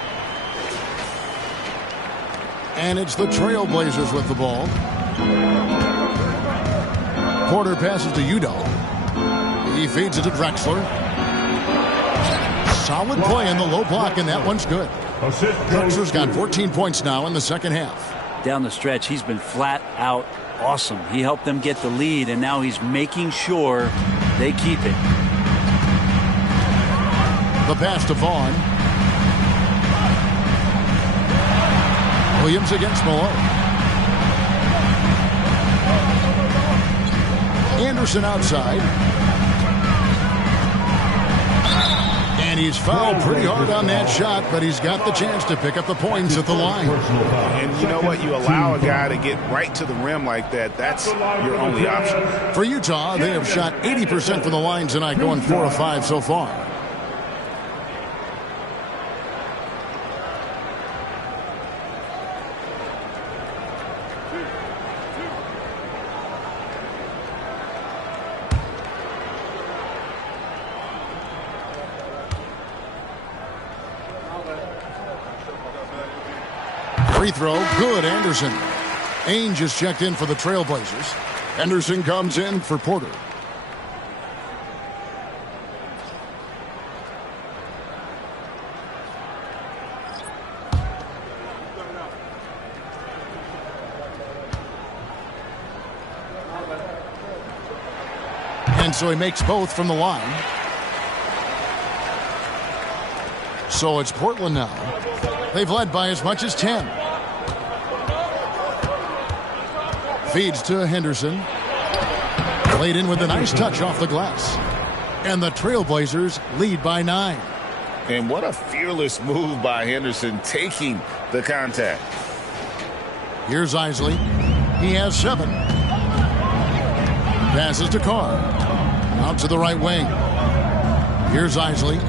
And it's the Trailblazers with the ball. Porter passes to Udoh. He feeds it to Drexler. Solid play in the low block, and that one's good. Drexler's got 14 points now in the second half. Down the stretch, he's been flat out awesome. He helped them get the lead, and now he's making sure they keep it. The pass to Vaughn. Williams against Malone. Anderson outside. And he's fouled pretty hard on that shot, but he's got the chance to pick up the points at the line. And you know what? You allow a guy to get right to the rim like that. That's your only option. For Utah, they have shot 80% from the line tonight, going 4 of 5 so far. Free throw, good, Anderson. Ainge just checked in for the Trailblazers. Anderson comes in for Porter. And so he makes both from the line. So it's Portland now. They've led by as much as 10. Feeds to Henderson. Played in with a nice touch off the glass. And the Trailblazers lead by 9. And what a fearless move by Henderson, taking the contact. Here's Isley. He has 7. Passes to Carr. Out to the right wing. Here's Isley.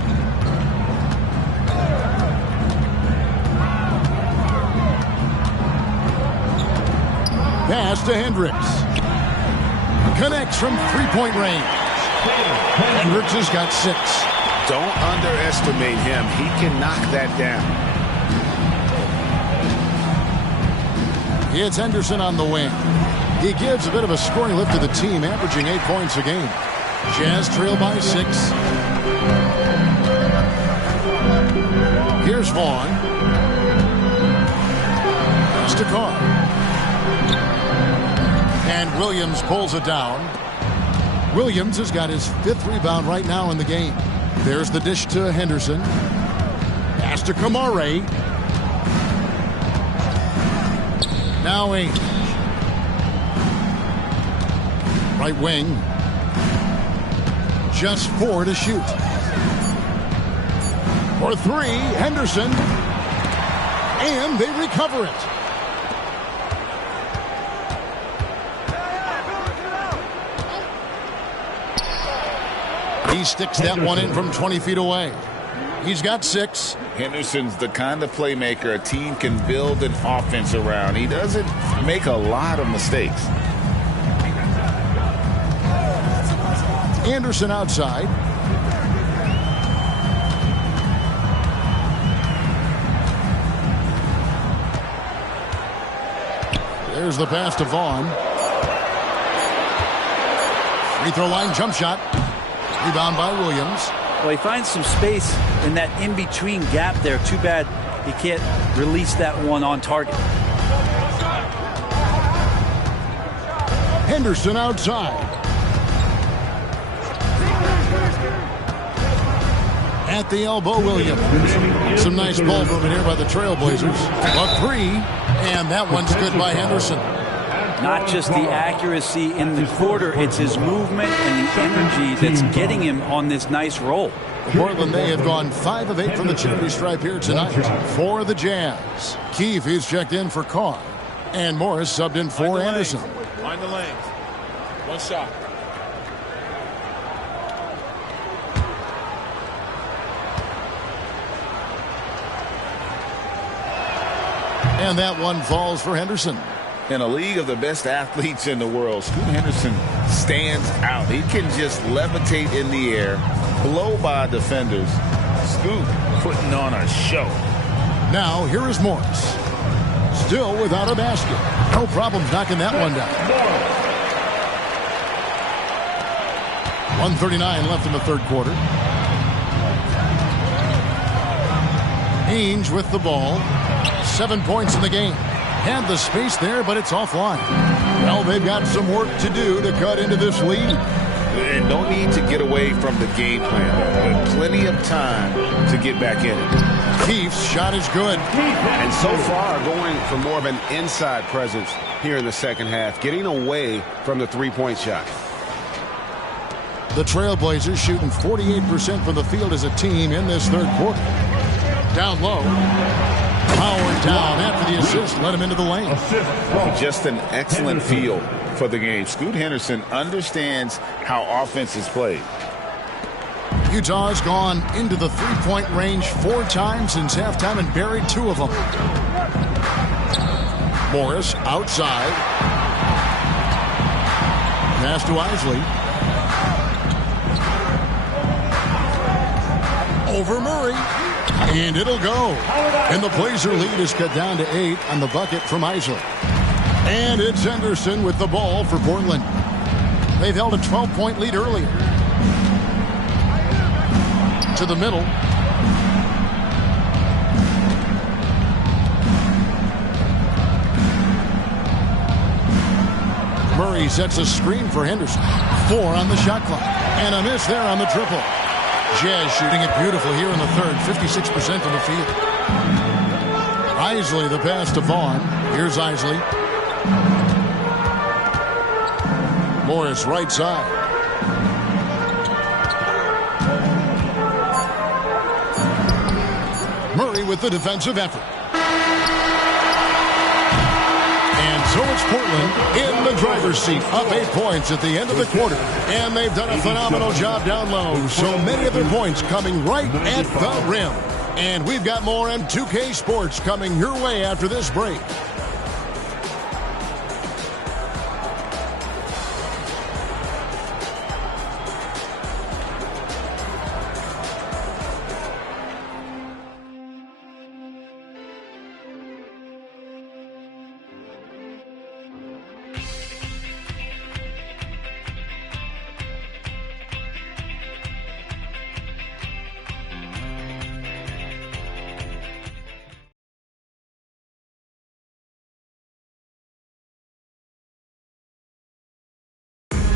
Pass to Hendricks. Connects from three-point range. Hendricks has got 6. Don't underestimate him. He can knock that down. It's Henderson on the wing. He gives a bit of a scoring lift to the team, averaging 8 points a game. Jazz trail by 6. Here's Vaughn. Pass to Carr. And Williams pulls it down. Williams has got his 5th rebound right now in the game. There's the dish to Henderson. Pass to Kamare. Now Ainge. Right wing. Just 4 to shoot. For 3, Henderson. And they recover it. He sticks that one in from 20 feet away. He's got 6. Henderson's the kind of playmaker a team can build an offense around. He doesn't make a lot of mistakes. Anderson outside. There's the pass to Vaughn. Free throw line jump shot. Rebound by Williams. Well, he finds some space in that in-between gap there. Too bad he can't release that one on target. Henderson outside. At the elbow, Williams. Some nice ball movement here by the Trailblazers. A 3, and that one's good by Henderson. Not just the accuracy in the quarter, it's his movement and the energy that's getting him on this nice roll. Portland, they have gone 5 of 8 from the charity stripe here tonight. For the Jazz, Keefe is checked in for Carr, and Morris subbed in for Anderson. Mind the lanes. 1 shot. And that one falls for Henderson. In a league of the best athletes in the world, Scoot Henderson stands out. He can just levitate in the air, blow by defenders. Scoot putting on a show. Now, here is Morris. Still without a basket. No problems knocking that one down. 1:39 left in the 3rd quarter. Ainge with the ball. 7 points in the game. Had the space there, but it's offline. Well, they've got some work to do to cut into this lead. And no need to get away from the game plan. But plenty of time to get back in it. Keefe's shot is good. And so far, going for more of an inside presence here in the second half, getting away from the three-point shot. The Trailblazers shooting 48% from the field as a team in this 3rd quarter. Down low. Powered down after the assist, let him into the lane. Just an excellent feel for the game. Scoot Henderson understands how offense is played. Utah has gone into the 3-point range 4 times since halftime and buried 2 of them. Morris outside. Pass to Isley. Over Murray. And it'll go. And the Blazer lead is cut down to 8 on the bucket from Isley. And it's Henderson with the ball for Portland. They've held a 12-point lead earlier. To the middle. Murray sets a screen for Henderson. 4 on the shot clock. And a miss there on the triple. Jazz shooting it beautiful here in the 3rd. 56% from the field. Isley the pass to Vaughn. Here's Isley. Morris right side. Murray with the defensive effort. And so it's Portland in the driver's seat, up 8 points at the end of the quarter. And they've done a phenomenal job down low. So many of their points coming right at the rim. And we've got more M2K Sports coming your way after this break.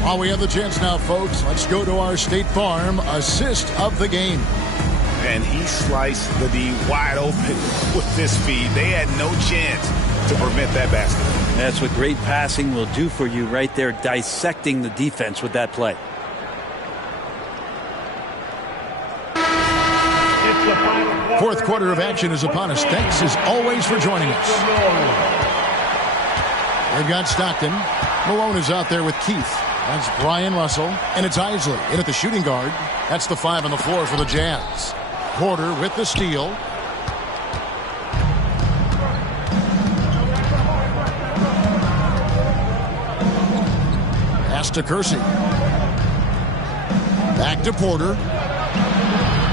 While we have the chance now, folks, let's go to our State Farm assist of the game. And he sliced the D wide open with this feed. They had no chance to prevent that basket. That's what great passing will do for you right there, dissecting the defense with that play. Fourth quarter of action is upon us. Thanks as always for joining us. They've got Stockton. Malone is out there with Keith. That's Brian Russell. And it's Isley in at the shooting guard. That's the 5 on the floor for the Jazz. Porter with the steal. Pass to Kersey. Back to Porter.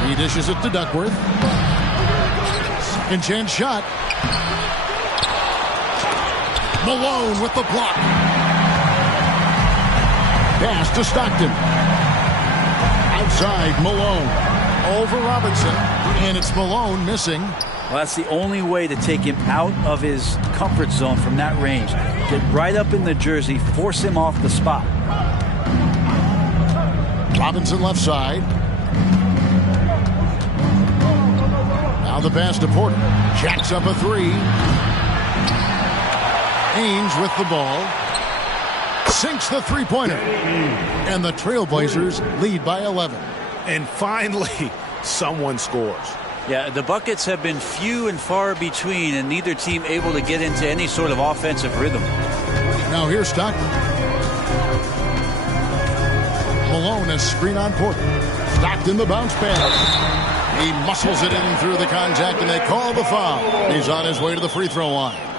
He dishes it to Duckworth. Second chance shot. Malone with the block. Pass to Stockton. Outside, Malone. Over Robinson. And it's Malone missing. Well, that's the only way to take him out of his comfort zone from that range. Get right up in the jersey, force him off the spot. Robinson left side. Now the pass to Porter. Jacks up a 3. Ainge with the ball. Sinks the three-pointer. And the Trailblazers lead by 11. And finally, someone scores. Yeah, the buckets have been few and far between, and neither team able to get into any sort of offensive rhythm. Now here's Stockton. Malone, a screen on Porter. Stockton the bounce pass. He muscles it in through the contact, and they call the foul. He's on his way to the free throw line.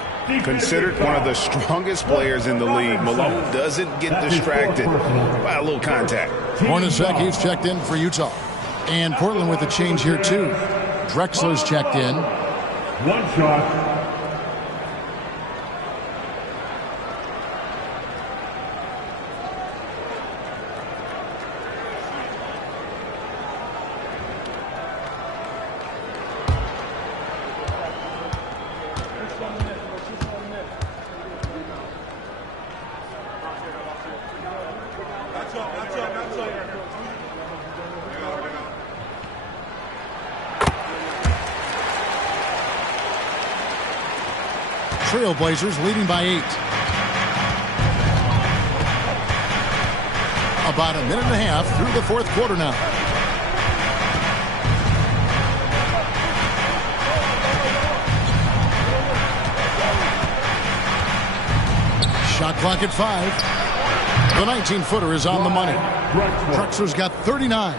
Considered one of the strongest players in the league, Malone doesn't get distracted by a little contact. Hornacek, he's checked in for Utah. And Portland with a change here, too. Drexler's checked in. One shot. Trailblazers leading by 8. About a minute and a half through the fourth quarter now. Shot clock at 5. The 19-footer is on the money. Drexler's got 39.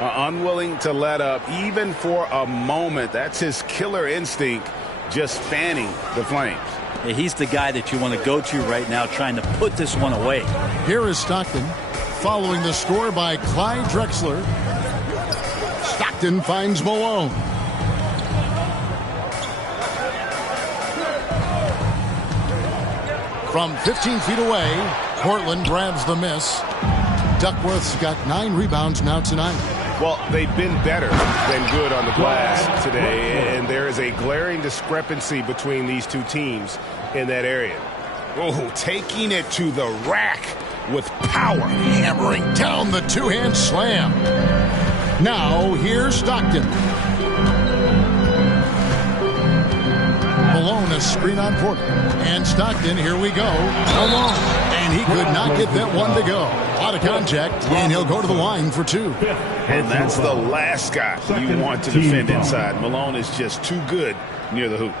Unwilling to let up even for a moment. That's his killer instinct, just fanning the flames. Yeah, he's the guy that you want to go to right now, trying to put this one away. Here is Stockton, following the score by Clyde Drexler. Stockton finds Malone. From 15 feet away, Portland grabs the miss. Duckworth's got 9 rebounds now tonight. Well, they've been better than good on the glass today, and there is a glaring discrepancy between these two teams in that area. Oh, taking it to the rack with power. Hammering down the two-hand slam. Now, here's Stockton. Malone, a screen on Porter. And Stockton, here we go. Malone. And he could not get that one to go. Out of contact, and he'll go to the line for 2. And that's the last guy you want to defend inside. Malone is just too good near the hoop.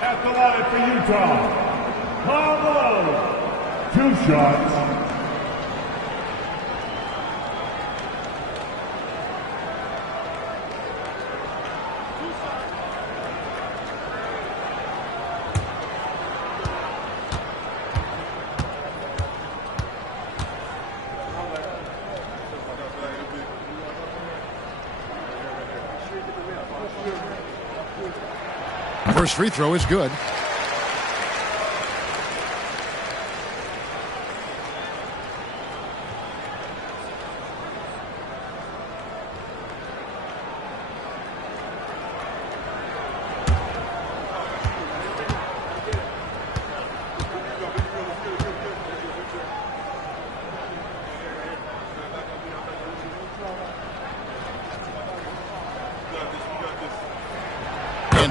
At the line for Utah, Karl Malone. 2 shots. First free throw is good.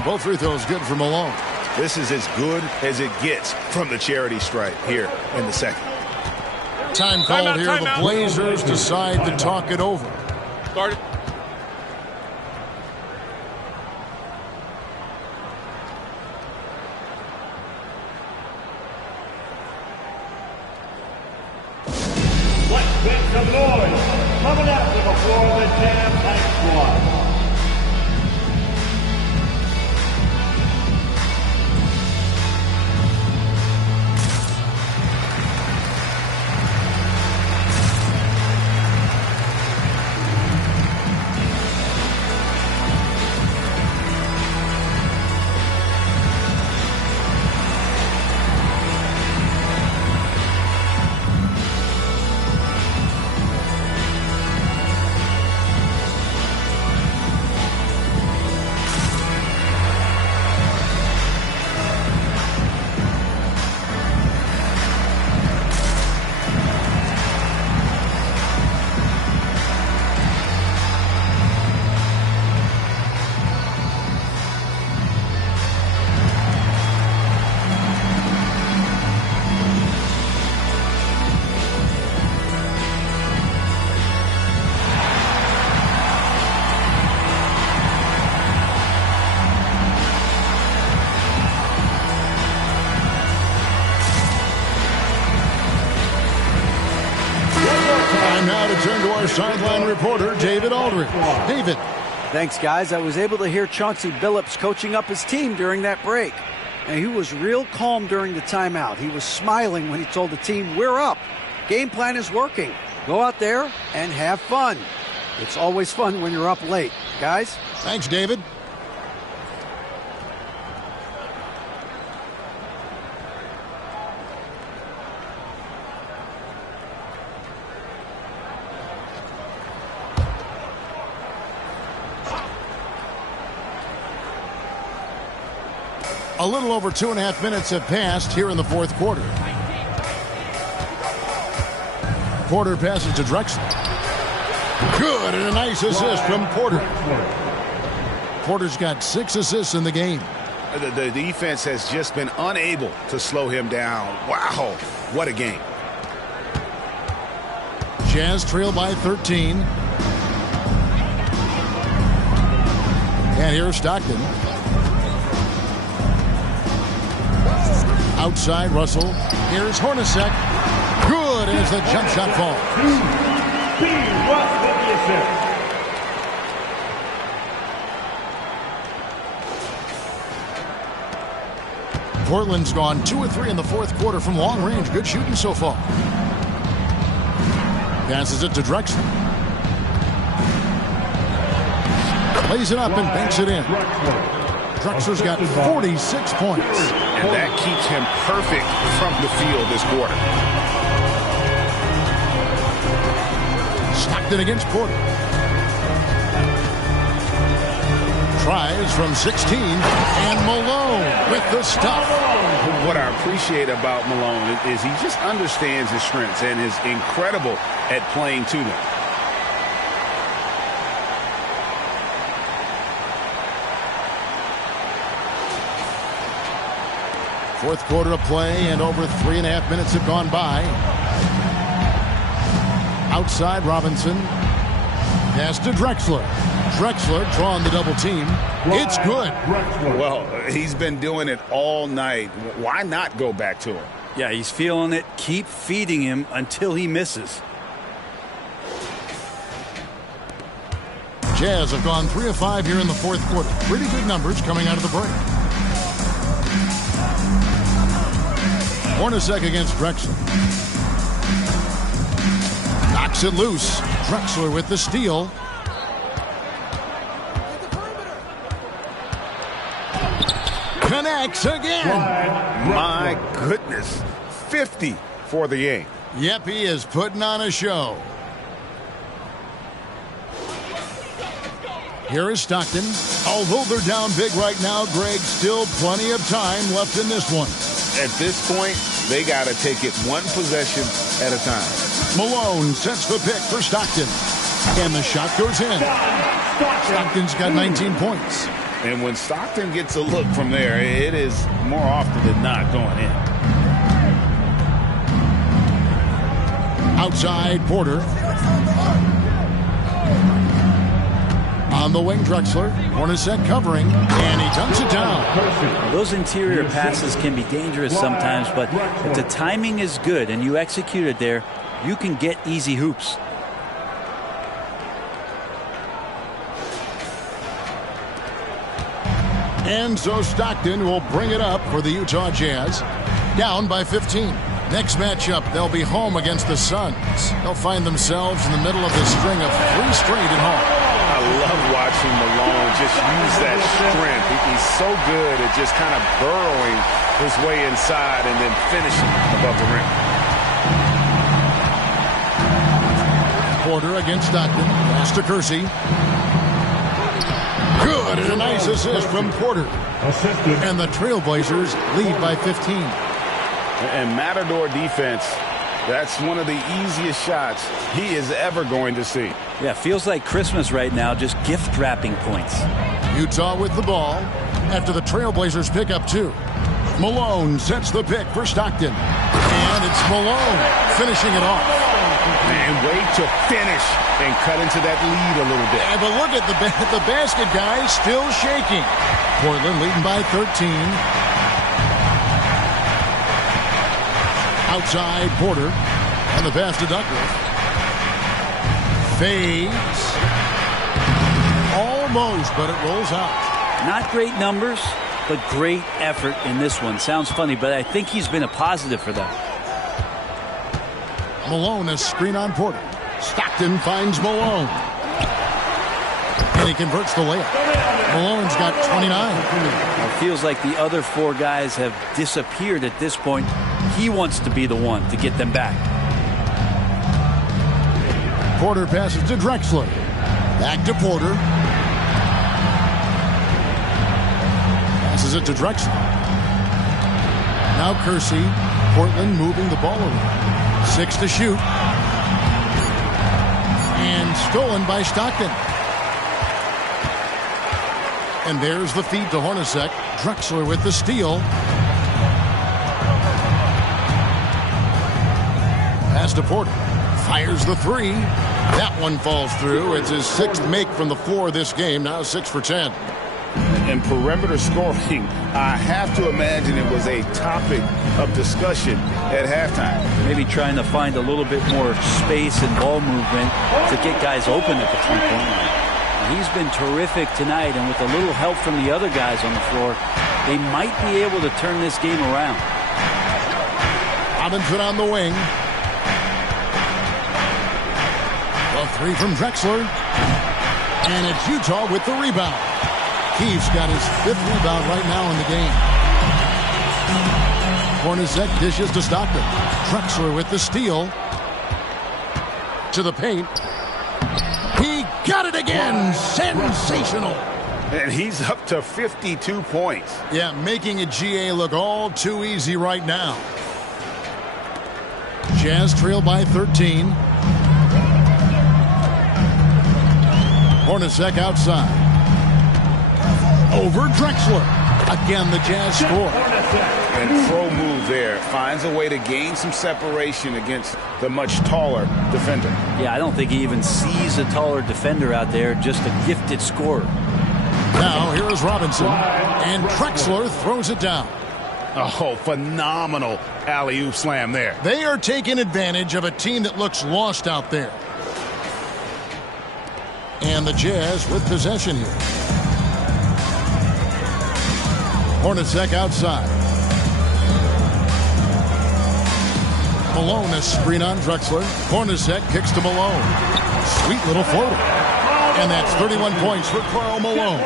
And both free throws good for Malone. This is as good as it gets from the charity stripe here in the second. Time called here. The Blazers decide to talk it over. Guard it. Let's make some noise. Coming out to the floor, the Jam Hype Squad. Now to turn to our sideline reporter, David Aldridge. David. Thanks, guys. I was able to hear Chauncey Billups coaching up his team during that break. And he was real calm during the timeout. He was smiling when he told the team, we're up. Game plan is working. Go out there and have fun. It's always fun when you're up late. Guys? Thanks, David. A little over 2.5 minutes have passed here in the fourth quarter. Porter passes to Drexler. Good, and a nice assist from Porter. Porter's got 6 assists in the game. The defense has just been unable to slow him down. Wow, what a game. Jazz trail by 13. And here's Stockton. Outside, Russell. Here's Hornacek. Good as the jump shot falls. Portland's gone 2 of 3 in the fourth quarter from long range. Good shooting so far. Passes it to Drexler. Lays it up and banks it in. Drexler's got 46 points. And that keeps him perfect from the field this quarter. Stockton against Porter. Tries from 16. And Malone with the stuff. What I appreciate about Malone is he just understands his strengths and is incredible at playing to them. Fourth quarter of play, and over 3.5 minutes have gone by. Outside, Robinson. Pass to Drexler. Drexler drawing the double team. It's good. Well, he's been doing it all night. Why not go back to him? Yeah, he's feeling it. Keep feeding him until he misses. Jazz have gone 3 of 5 here in the fourth quarter. Pretty good numbers coming out of the break. Hornacek against Drexler. Knocks it loose. Drexler with the steal. Connects again. My goodness. 50 for the game. Yep, he is putting on a show. Here is Stockton. Although they're down big right now, Greg, still plenty of time left in this one. At this point, they got to take it one possession at a time. Malone sets the pick for Stockton. And the shot goes in. Stockton's got 19 points. And when Stockton gets a look from there, it is more often than not going in. Outside, Porter. On the wing, Drexler. Hornacek covering, and he dunks it down. Those interior passes can be dangerous sometimes, but if the timing is good and you execute it there, you can get easy hoops. And so Stockton will bring it up for the Utah Jazz. Down by 15. Next matchup, they'll be home against the Suns. They'll find themselves in the middle of this string of 3 straight at home. I love watching Malone just use that strength. He's so good at just kind of burrowing his way inside and then finishing above the rim. Porter against Stockton. Pass to Kersey. Good, and a nice assist from Porter. And the Trailblazers lead by 15. And Matador defense, that's one of the easiest shots he is ever going to see. Yeah, feels like Christmas right now, just gift wrapping points. Utah with the ball after the Trailblazers pick up 2. Malone sets the pick for Stockton. And it's Malone finishing it off. And wait to finish and cut into that lead a little bit. Yeah, but look at the basket guy still shaking. Portland leading by 13. Outside, Porter. And the pass to Duckworth. Fades. Almost, but it rolls out. Not great numbers, but great effort in this one. Sounds funny, but I think he's been a positive for them. Malone, a screen on Porter. Stockton finds Malone. And he converts the layup. Malone's got 29. It feels like the other 4 guys have disappeared at this point. He wants to be the one to get them back. Porter passes to Drexler. Back to Porter. Passes it to Drexler. Now Kersey. Portland moving the ball around. 6 to shoot. And stolen by Stockton. And there's the feed to Hornacek. Drexler with the steal. Pass to Porter. Fires the 3. That one falls through. It's his 6th make from the floor this game. Now 6 for 10. And perimeter scoring, I have to imagine it was a topic of discussion at halftime. Maybe trying to find a little bit more space and ball movement to get guys open at the 3-point line. He's been terrific tonight, and with a little help from the other guys on the floor, they might be able to turn this game around. Robinson on the wing. The 3 from Drexler. And it's Utah with the rebound. Keefe's got his 5th rebound right now in the game. Hornacek dishes to Stockton. Drexler with the steal. To the paint. He got it again. Sensational. And he's up to 52 points. Yeah, making a GA look all too easy right now. Jazz trail by 13. Hornacek outside. Over Drexler. Again, the Jazz score. And pro move there. Finds a way to gain some separation against the much taller defender. Yeah, I don't think he even sees a taller defender out there, just a gifted scorer. Now, here is Robinson. And Drexler throws it down. Oh, phenomenal alley-oop slam there. They are taking advantage of a team that looks lost out there. And the Jazz with possession here. Hornacek outside. Malone, a screen on Drexler. Hornacek kicks to Malone. Sweet little floater. And that's 31 points for Karl Malone.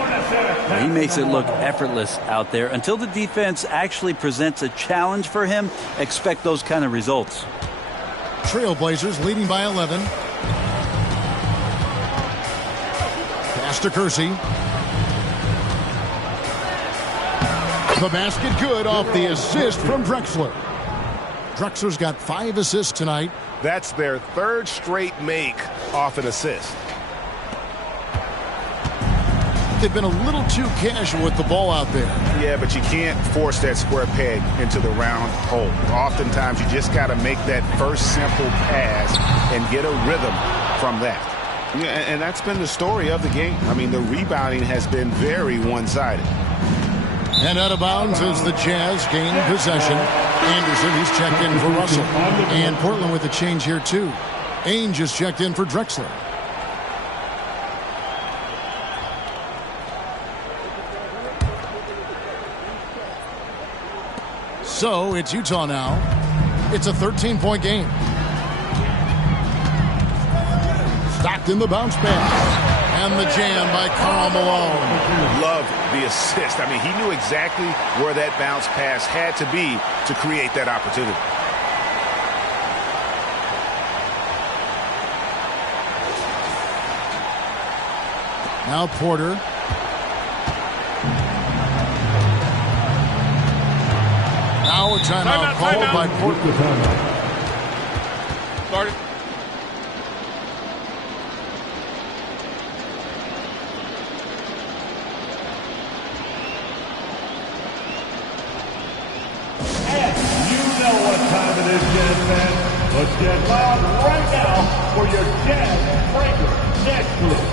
He makes it look effortless out there. Until the defense actually presents a challenge for him, expect those kind of results. Trailblazers leading by 11. Pass to Kersey. The basket good off the assist from Drexler. Drexler's got 5 assists tonight. That's their 3rd straight make off an assist. they've been a little too casual with the ball out there. Yeah, but you can't force that square peg into the round hole. Oftentimes, you just got to make that first simple pass and get a rhythm from that. Yeah, and that's been the story of the game. I mean, the rebounding has been very one-sided. And out of bounds as the Jazz gain possession. Anderson, he's checked in for Russell. And Portland with a change here, too. Ainge is checked in for Drexler. So it's Utah now. It's a 13-point game. Stockton the bounce pass. And the jam by Karl Malone. Love the assist. I mean, he knew exactly where that bounce pass had to be to create that opportunity. Now Porter. Now a timeout called by Portland. Started. Let's get loud right now for your Jazz Breaker next look.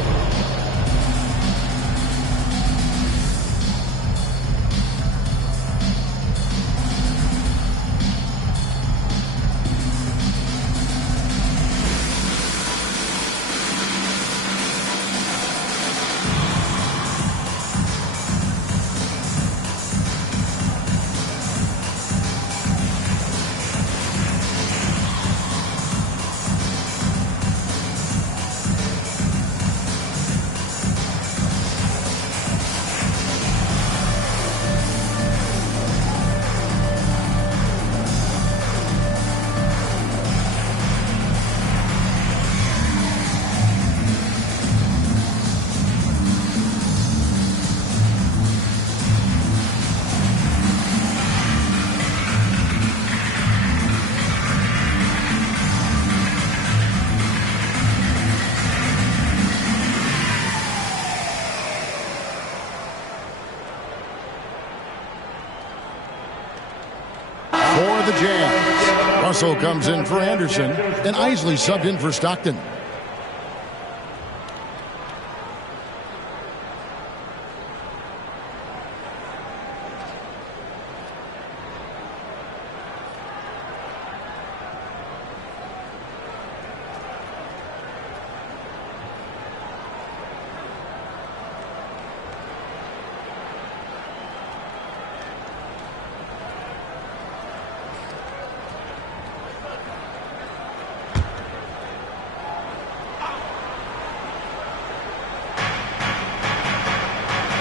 For the Jazz, Russell comes in for Anderson, and Isley subbed in for Stockton.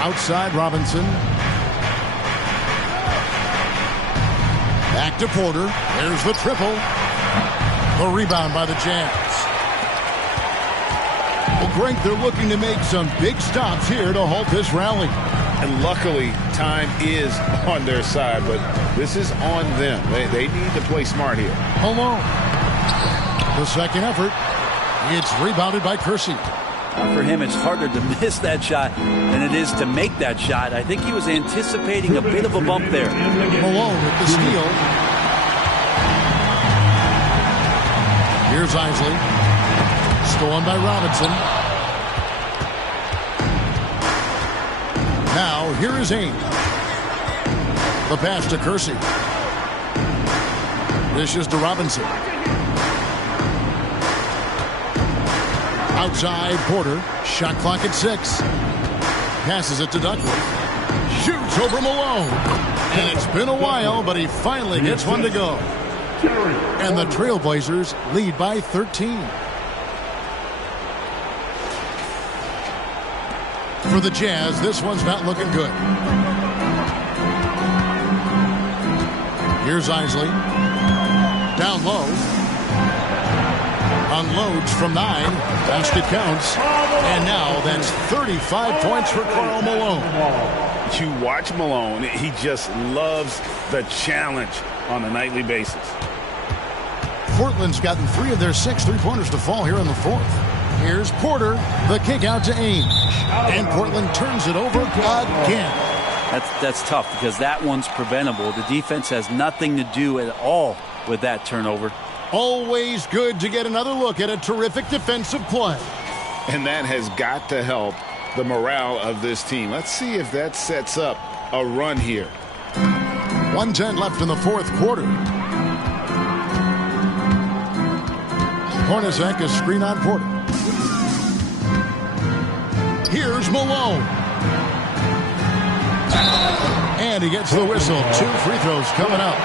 Outside Robinson. Back to Porter. There's the triple. The rebound by the Jazz. Well, Greg, they're looking to make some big stops here to halt this rally. And luckily, time is on their side, but this is on them. They need to play smart here. Malone. The second effort. It's rebounded by Kersey. For him, it's harder to miss that shot than it is to make that shot. I think he was anticipating a bit of a bump there. Malone with the steal. Here's Isley. Stolen by Robinson. Now, here is Ainge. The pass to Kersey. Dishes to Robinson. Outside Porter. Shot clock at 6. Passes it to Duckworth. Shoots over Malone. And it's been a while, but he finally gets one to go. And the Trailblazers lead by 13. For the Jazz, this one's not looking good. Here's Isley. Down low. Unloads from 9. Basket counts. And now that's 35 points for Karl Malone. You watch Malone, he just loves the challenge on a nightly basis. Portland's gotten 3 of their 6 3-pointers to fall here in the fourth. Here's Porter. The kick out to Ainge. And Portland turns it over again. That's tough because that one's preventable. The defense has nothing to do at all with that turnover. Always good to get another look at a terrific defensive play. And that has got to help the morale of this team. Let's see if that sets up a run here. 1:10 left in the fourth quarter. Hornacek is screen on Porter. Here's Malone. And he gets the whistle. 2 free throws coming up.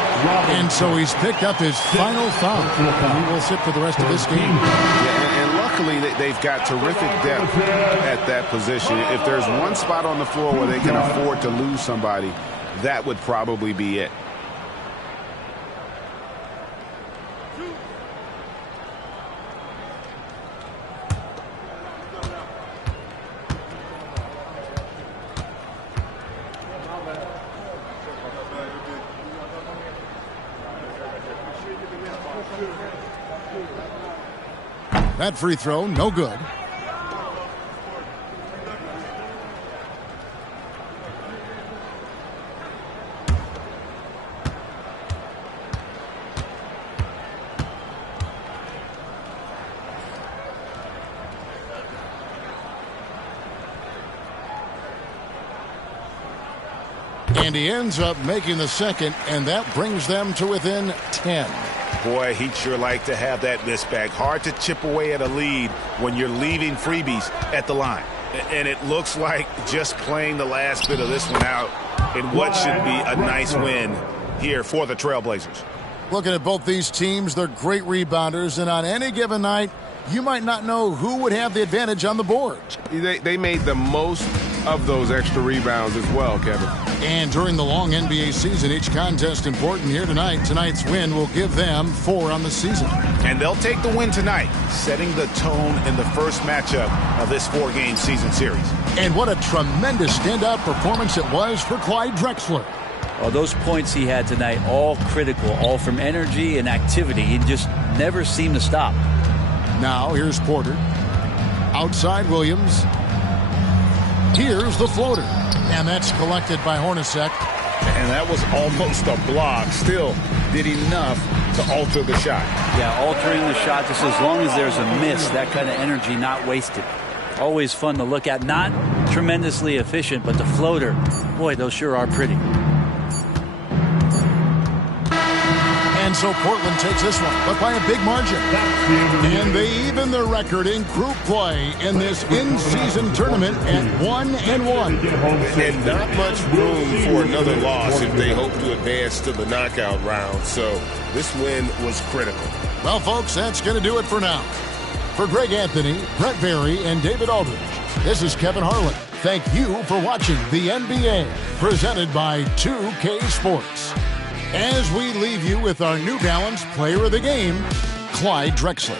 And so he's picked up his final foul. He will sit for the rest of this game. Yeah, and luckily they've got terrific depth at that position. If there's one spot on the floor where they can afford to lose somebody, that would probably be it. That free throw, no good. And he ends up making the second, and that brings them to within 10. Boy, he'd sure like to have that miss back. Hard to chip away at a lead when you're leaving freebies at the line. And it looks like just playing the last bit of this one out in what should be a nice win here for the Trailblazers. Looking at both these teams, they're great rebounders, and on any given night, you might not know who would have the advantage on the board. They made the most of those extra rebounds as well, Kevin. And during the long NBA season, each contest important here tonight. Tonight's win will give them 4 on the season. And they'll take the win tonight, setting the tone in the first matchup of this 4-game season series. And what a tremendous standout performance it was for Clyde Drexler. Well, those points he had tonight, all critical, all from energy and activity. He just never seemed to stop. Now here's Porter. Outside Williams. Here's the floater. And that's collected by Hornacek. And that was almost a block. Still did enough to alter the shot. Yeah, altering the shot just as long as there's a miss. That kind of energy not wasted. Always fun to look at. Not tremendously efficient, but the floater, boy, those sure are pretty. And so Portland takes this one, but by a big margin. And they even their record in group play in this in-season tournament at 1-1. And not much room for another loss if they hope to advance to the knockout round. So this win was critical. Well, folks, that's going to do it for now. For Greg Anthony, Brett Berry, and David Aldridge, this is Kevin Harlan. Thank you for watching the NBA, presented by 2K Sports. As we leave you with our New Balance Player of the Game, Clyde Drexler.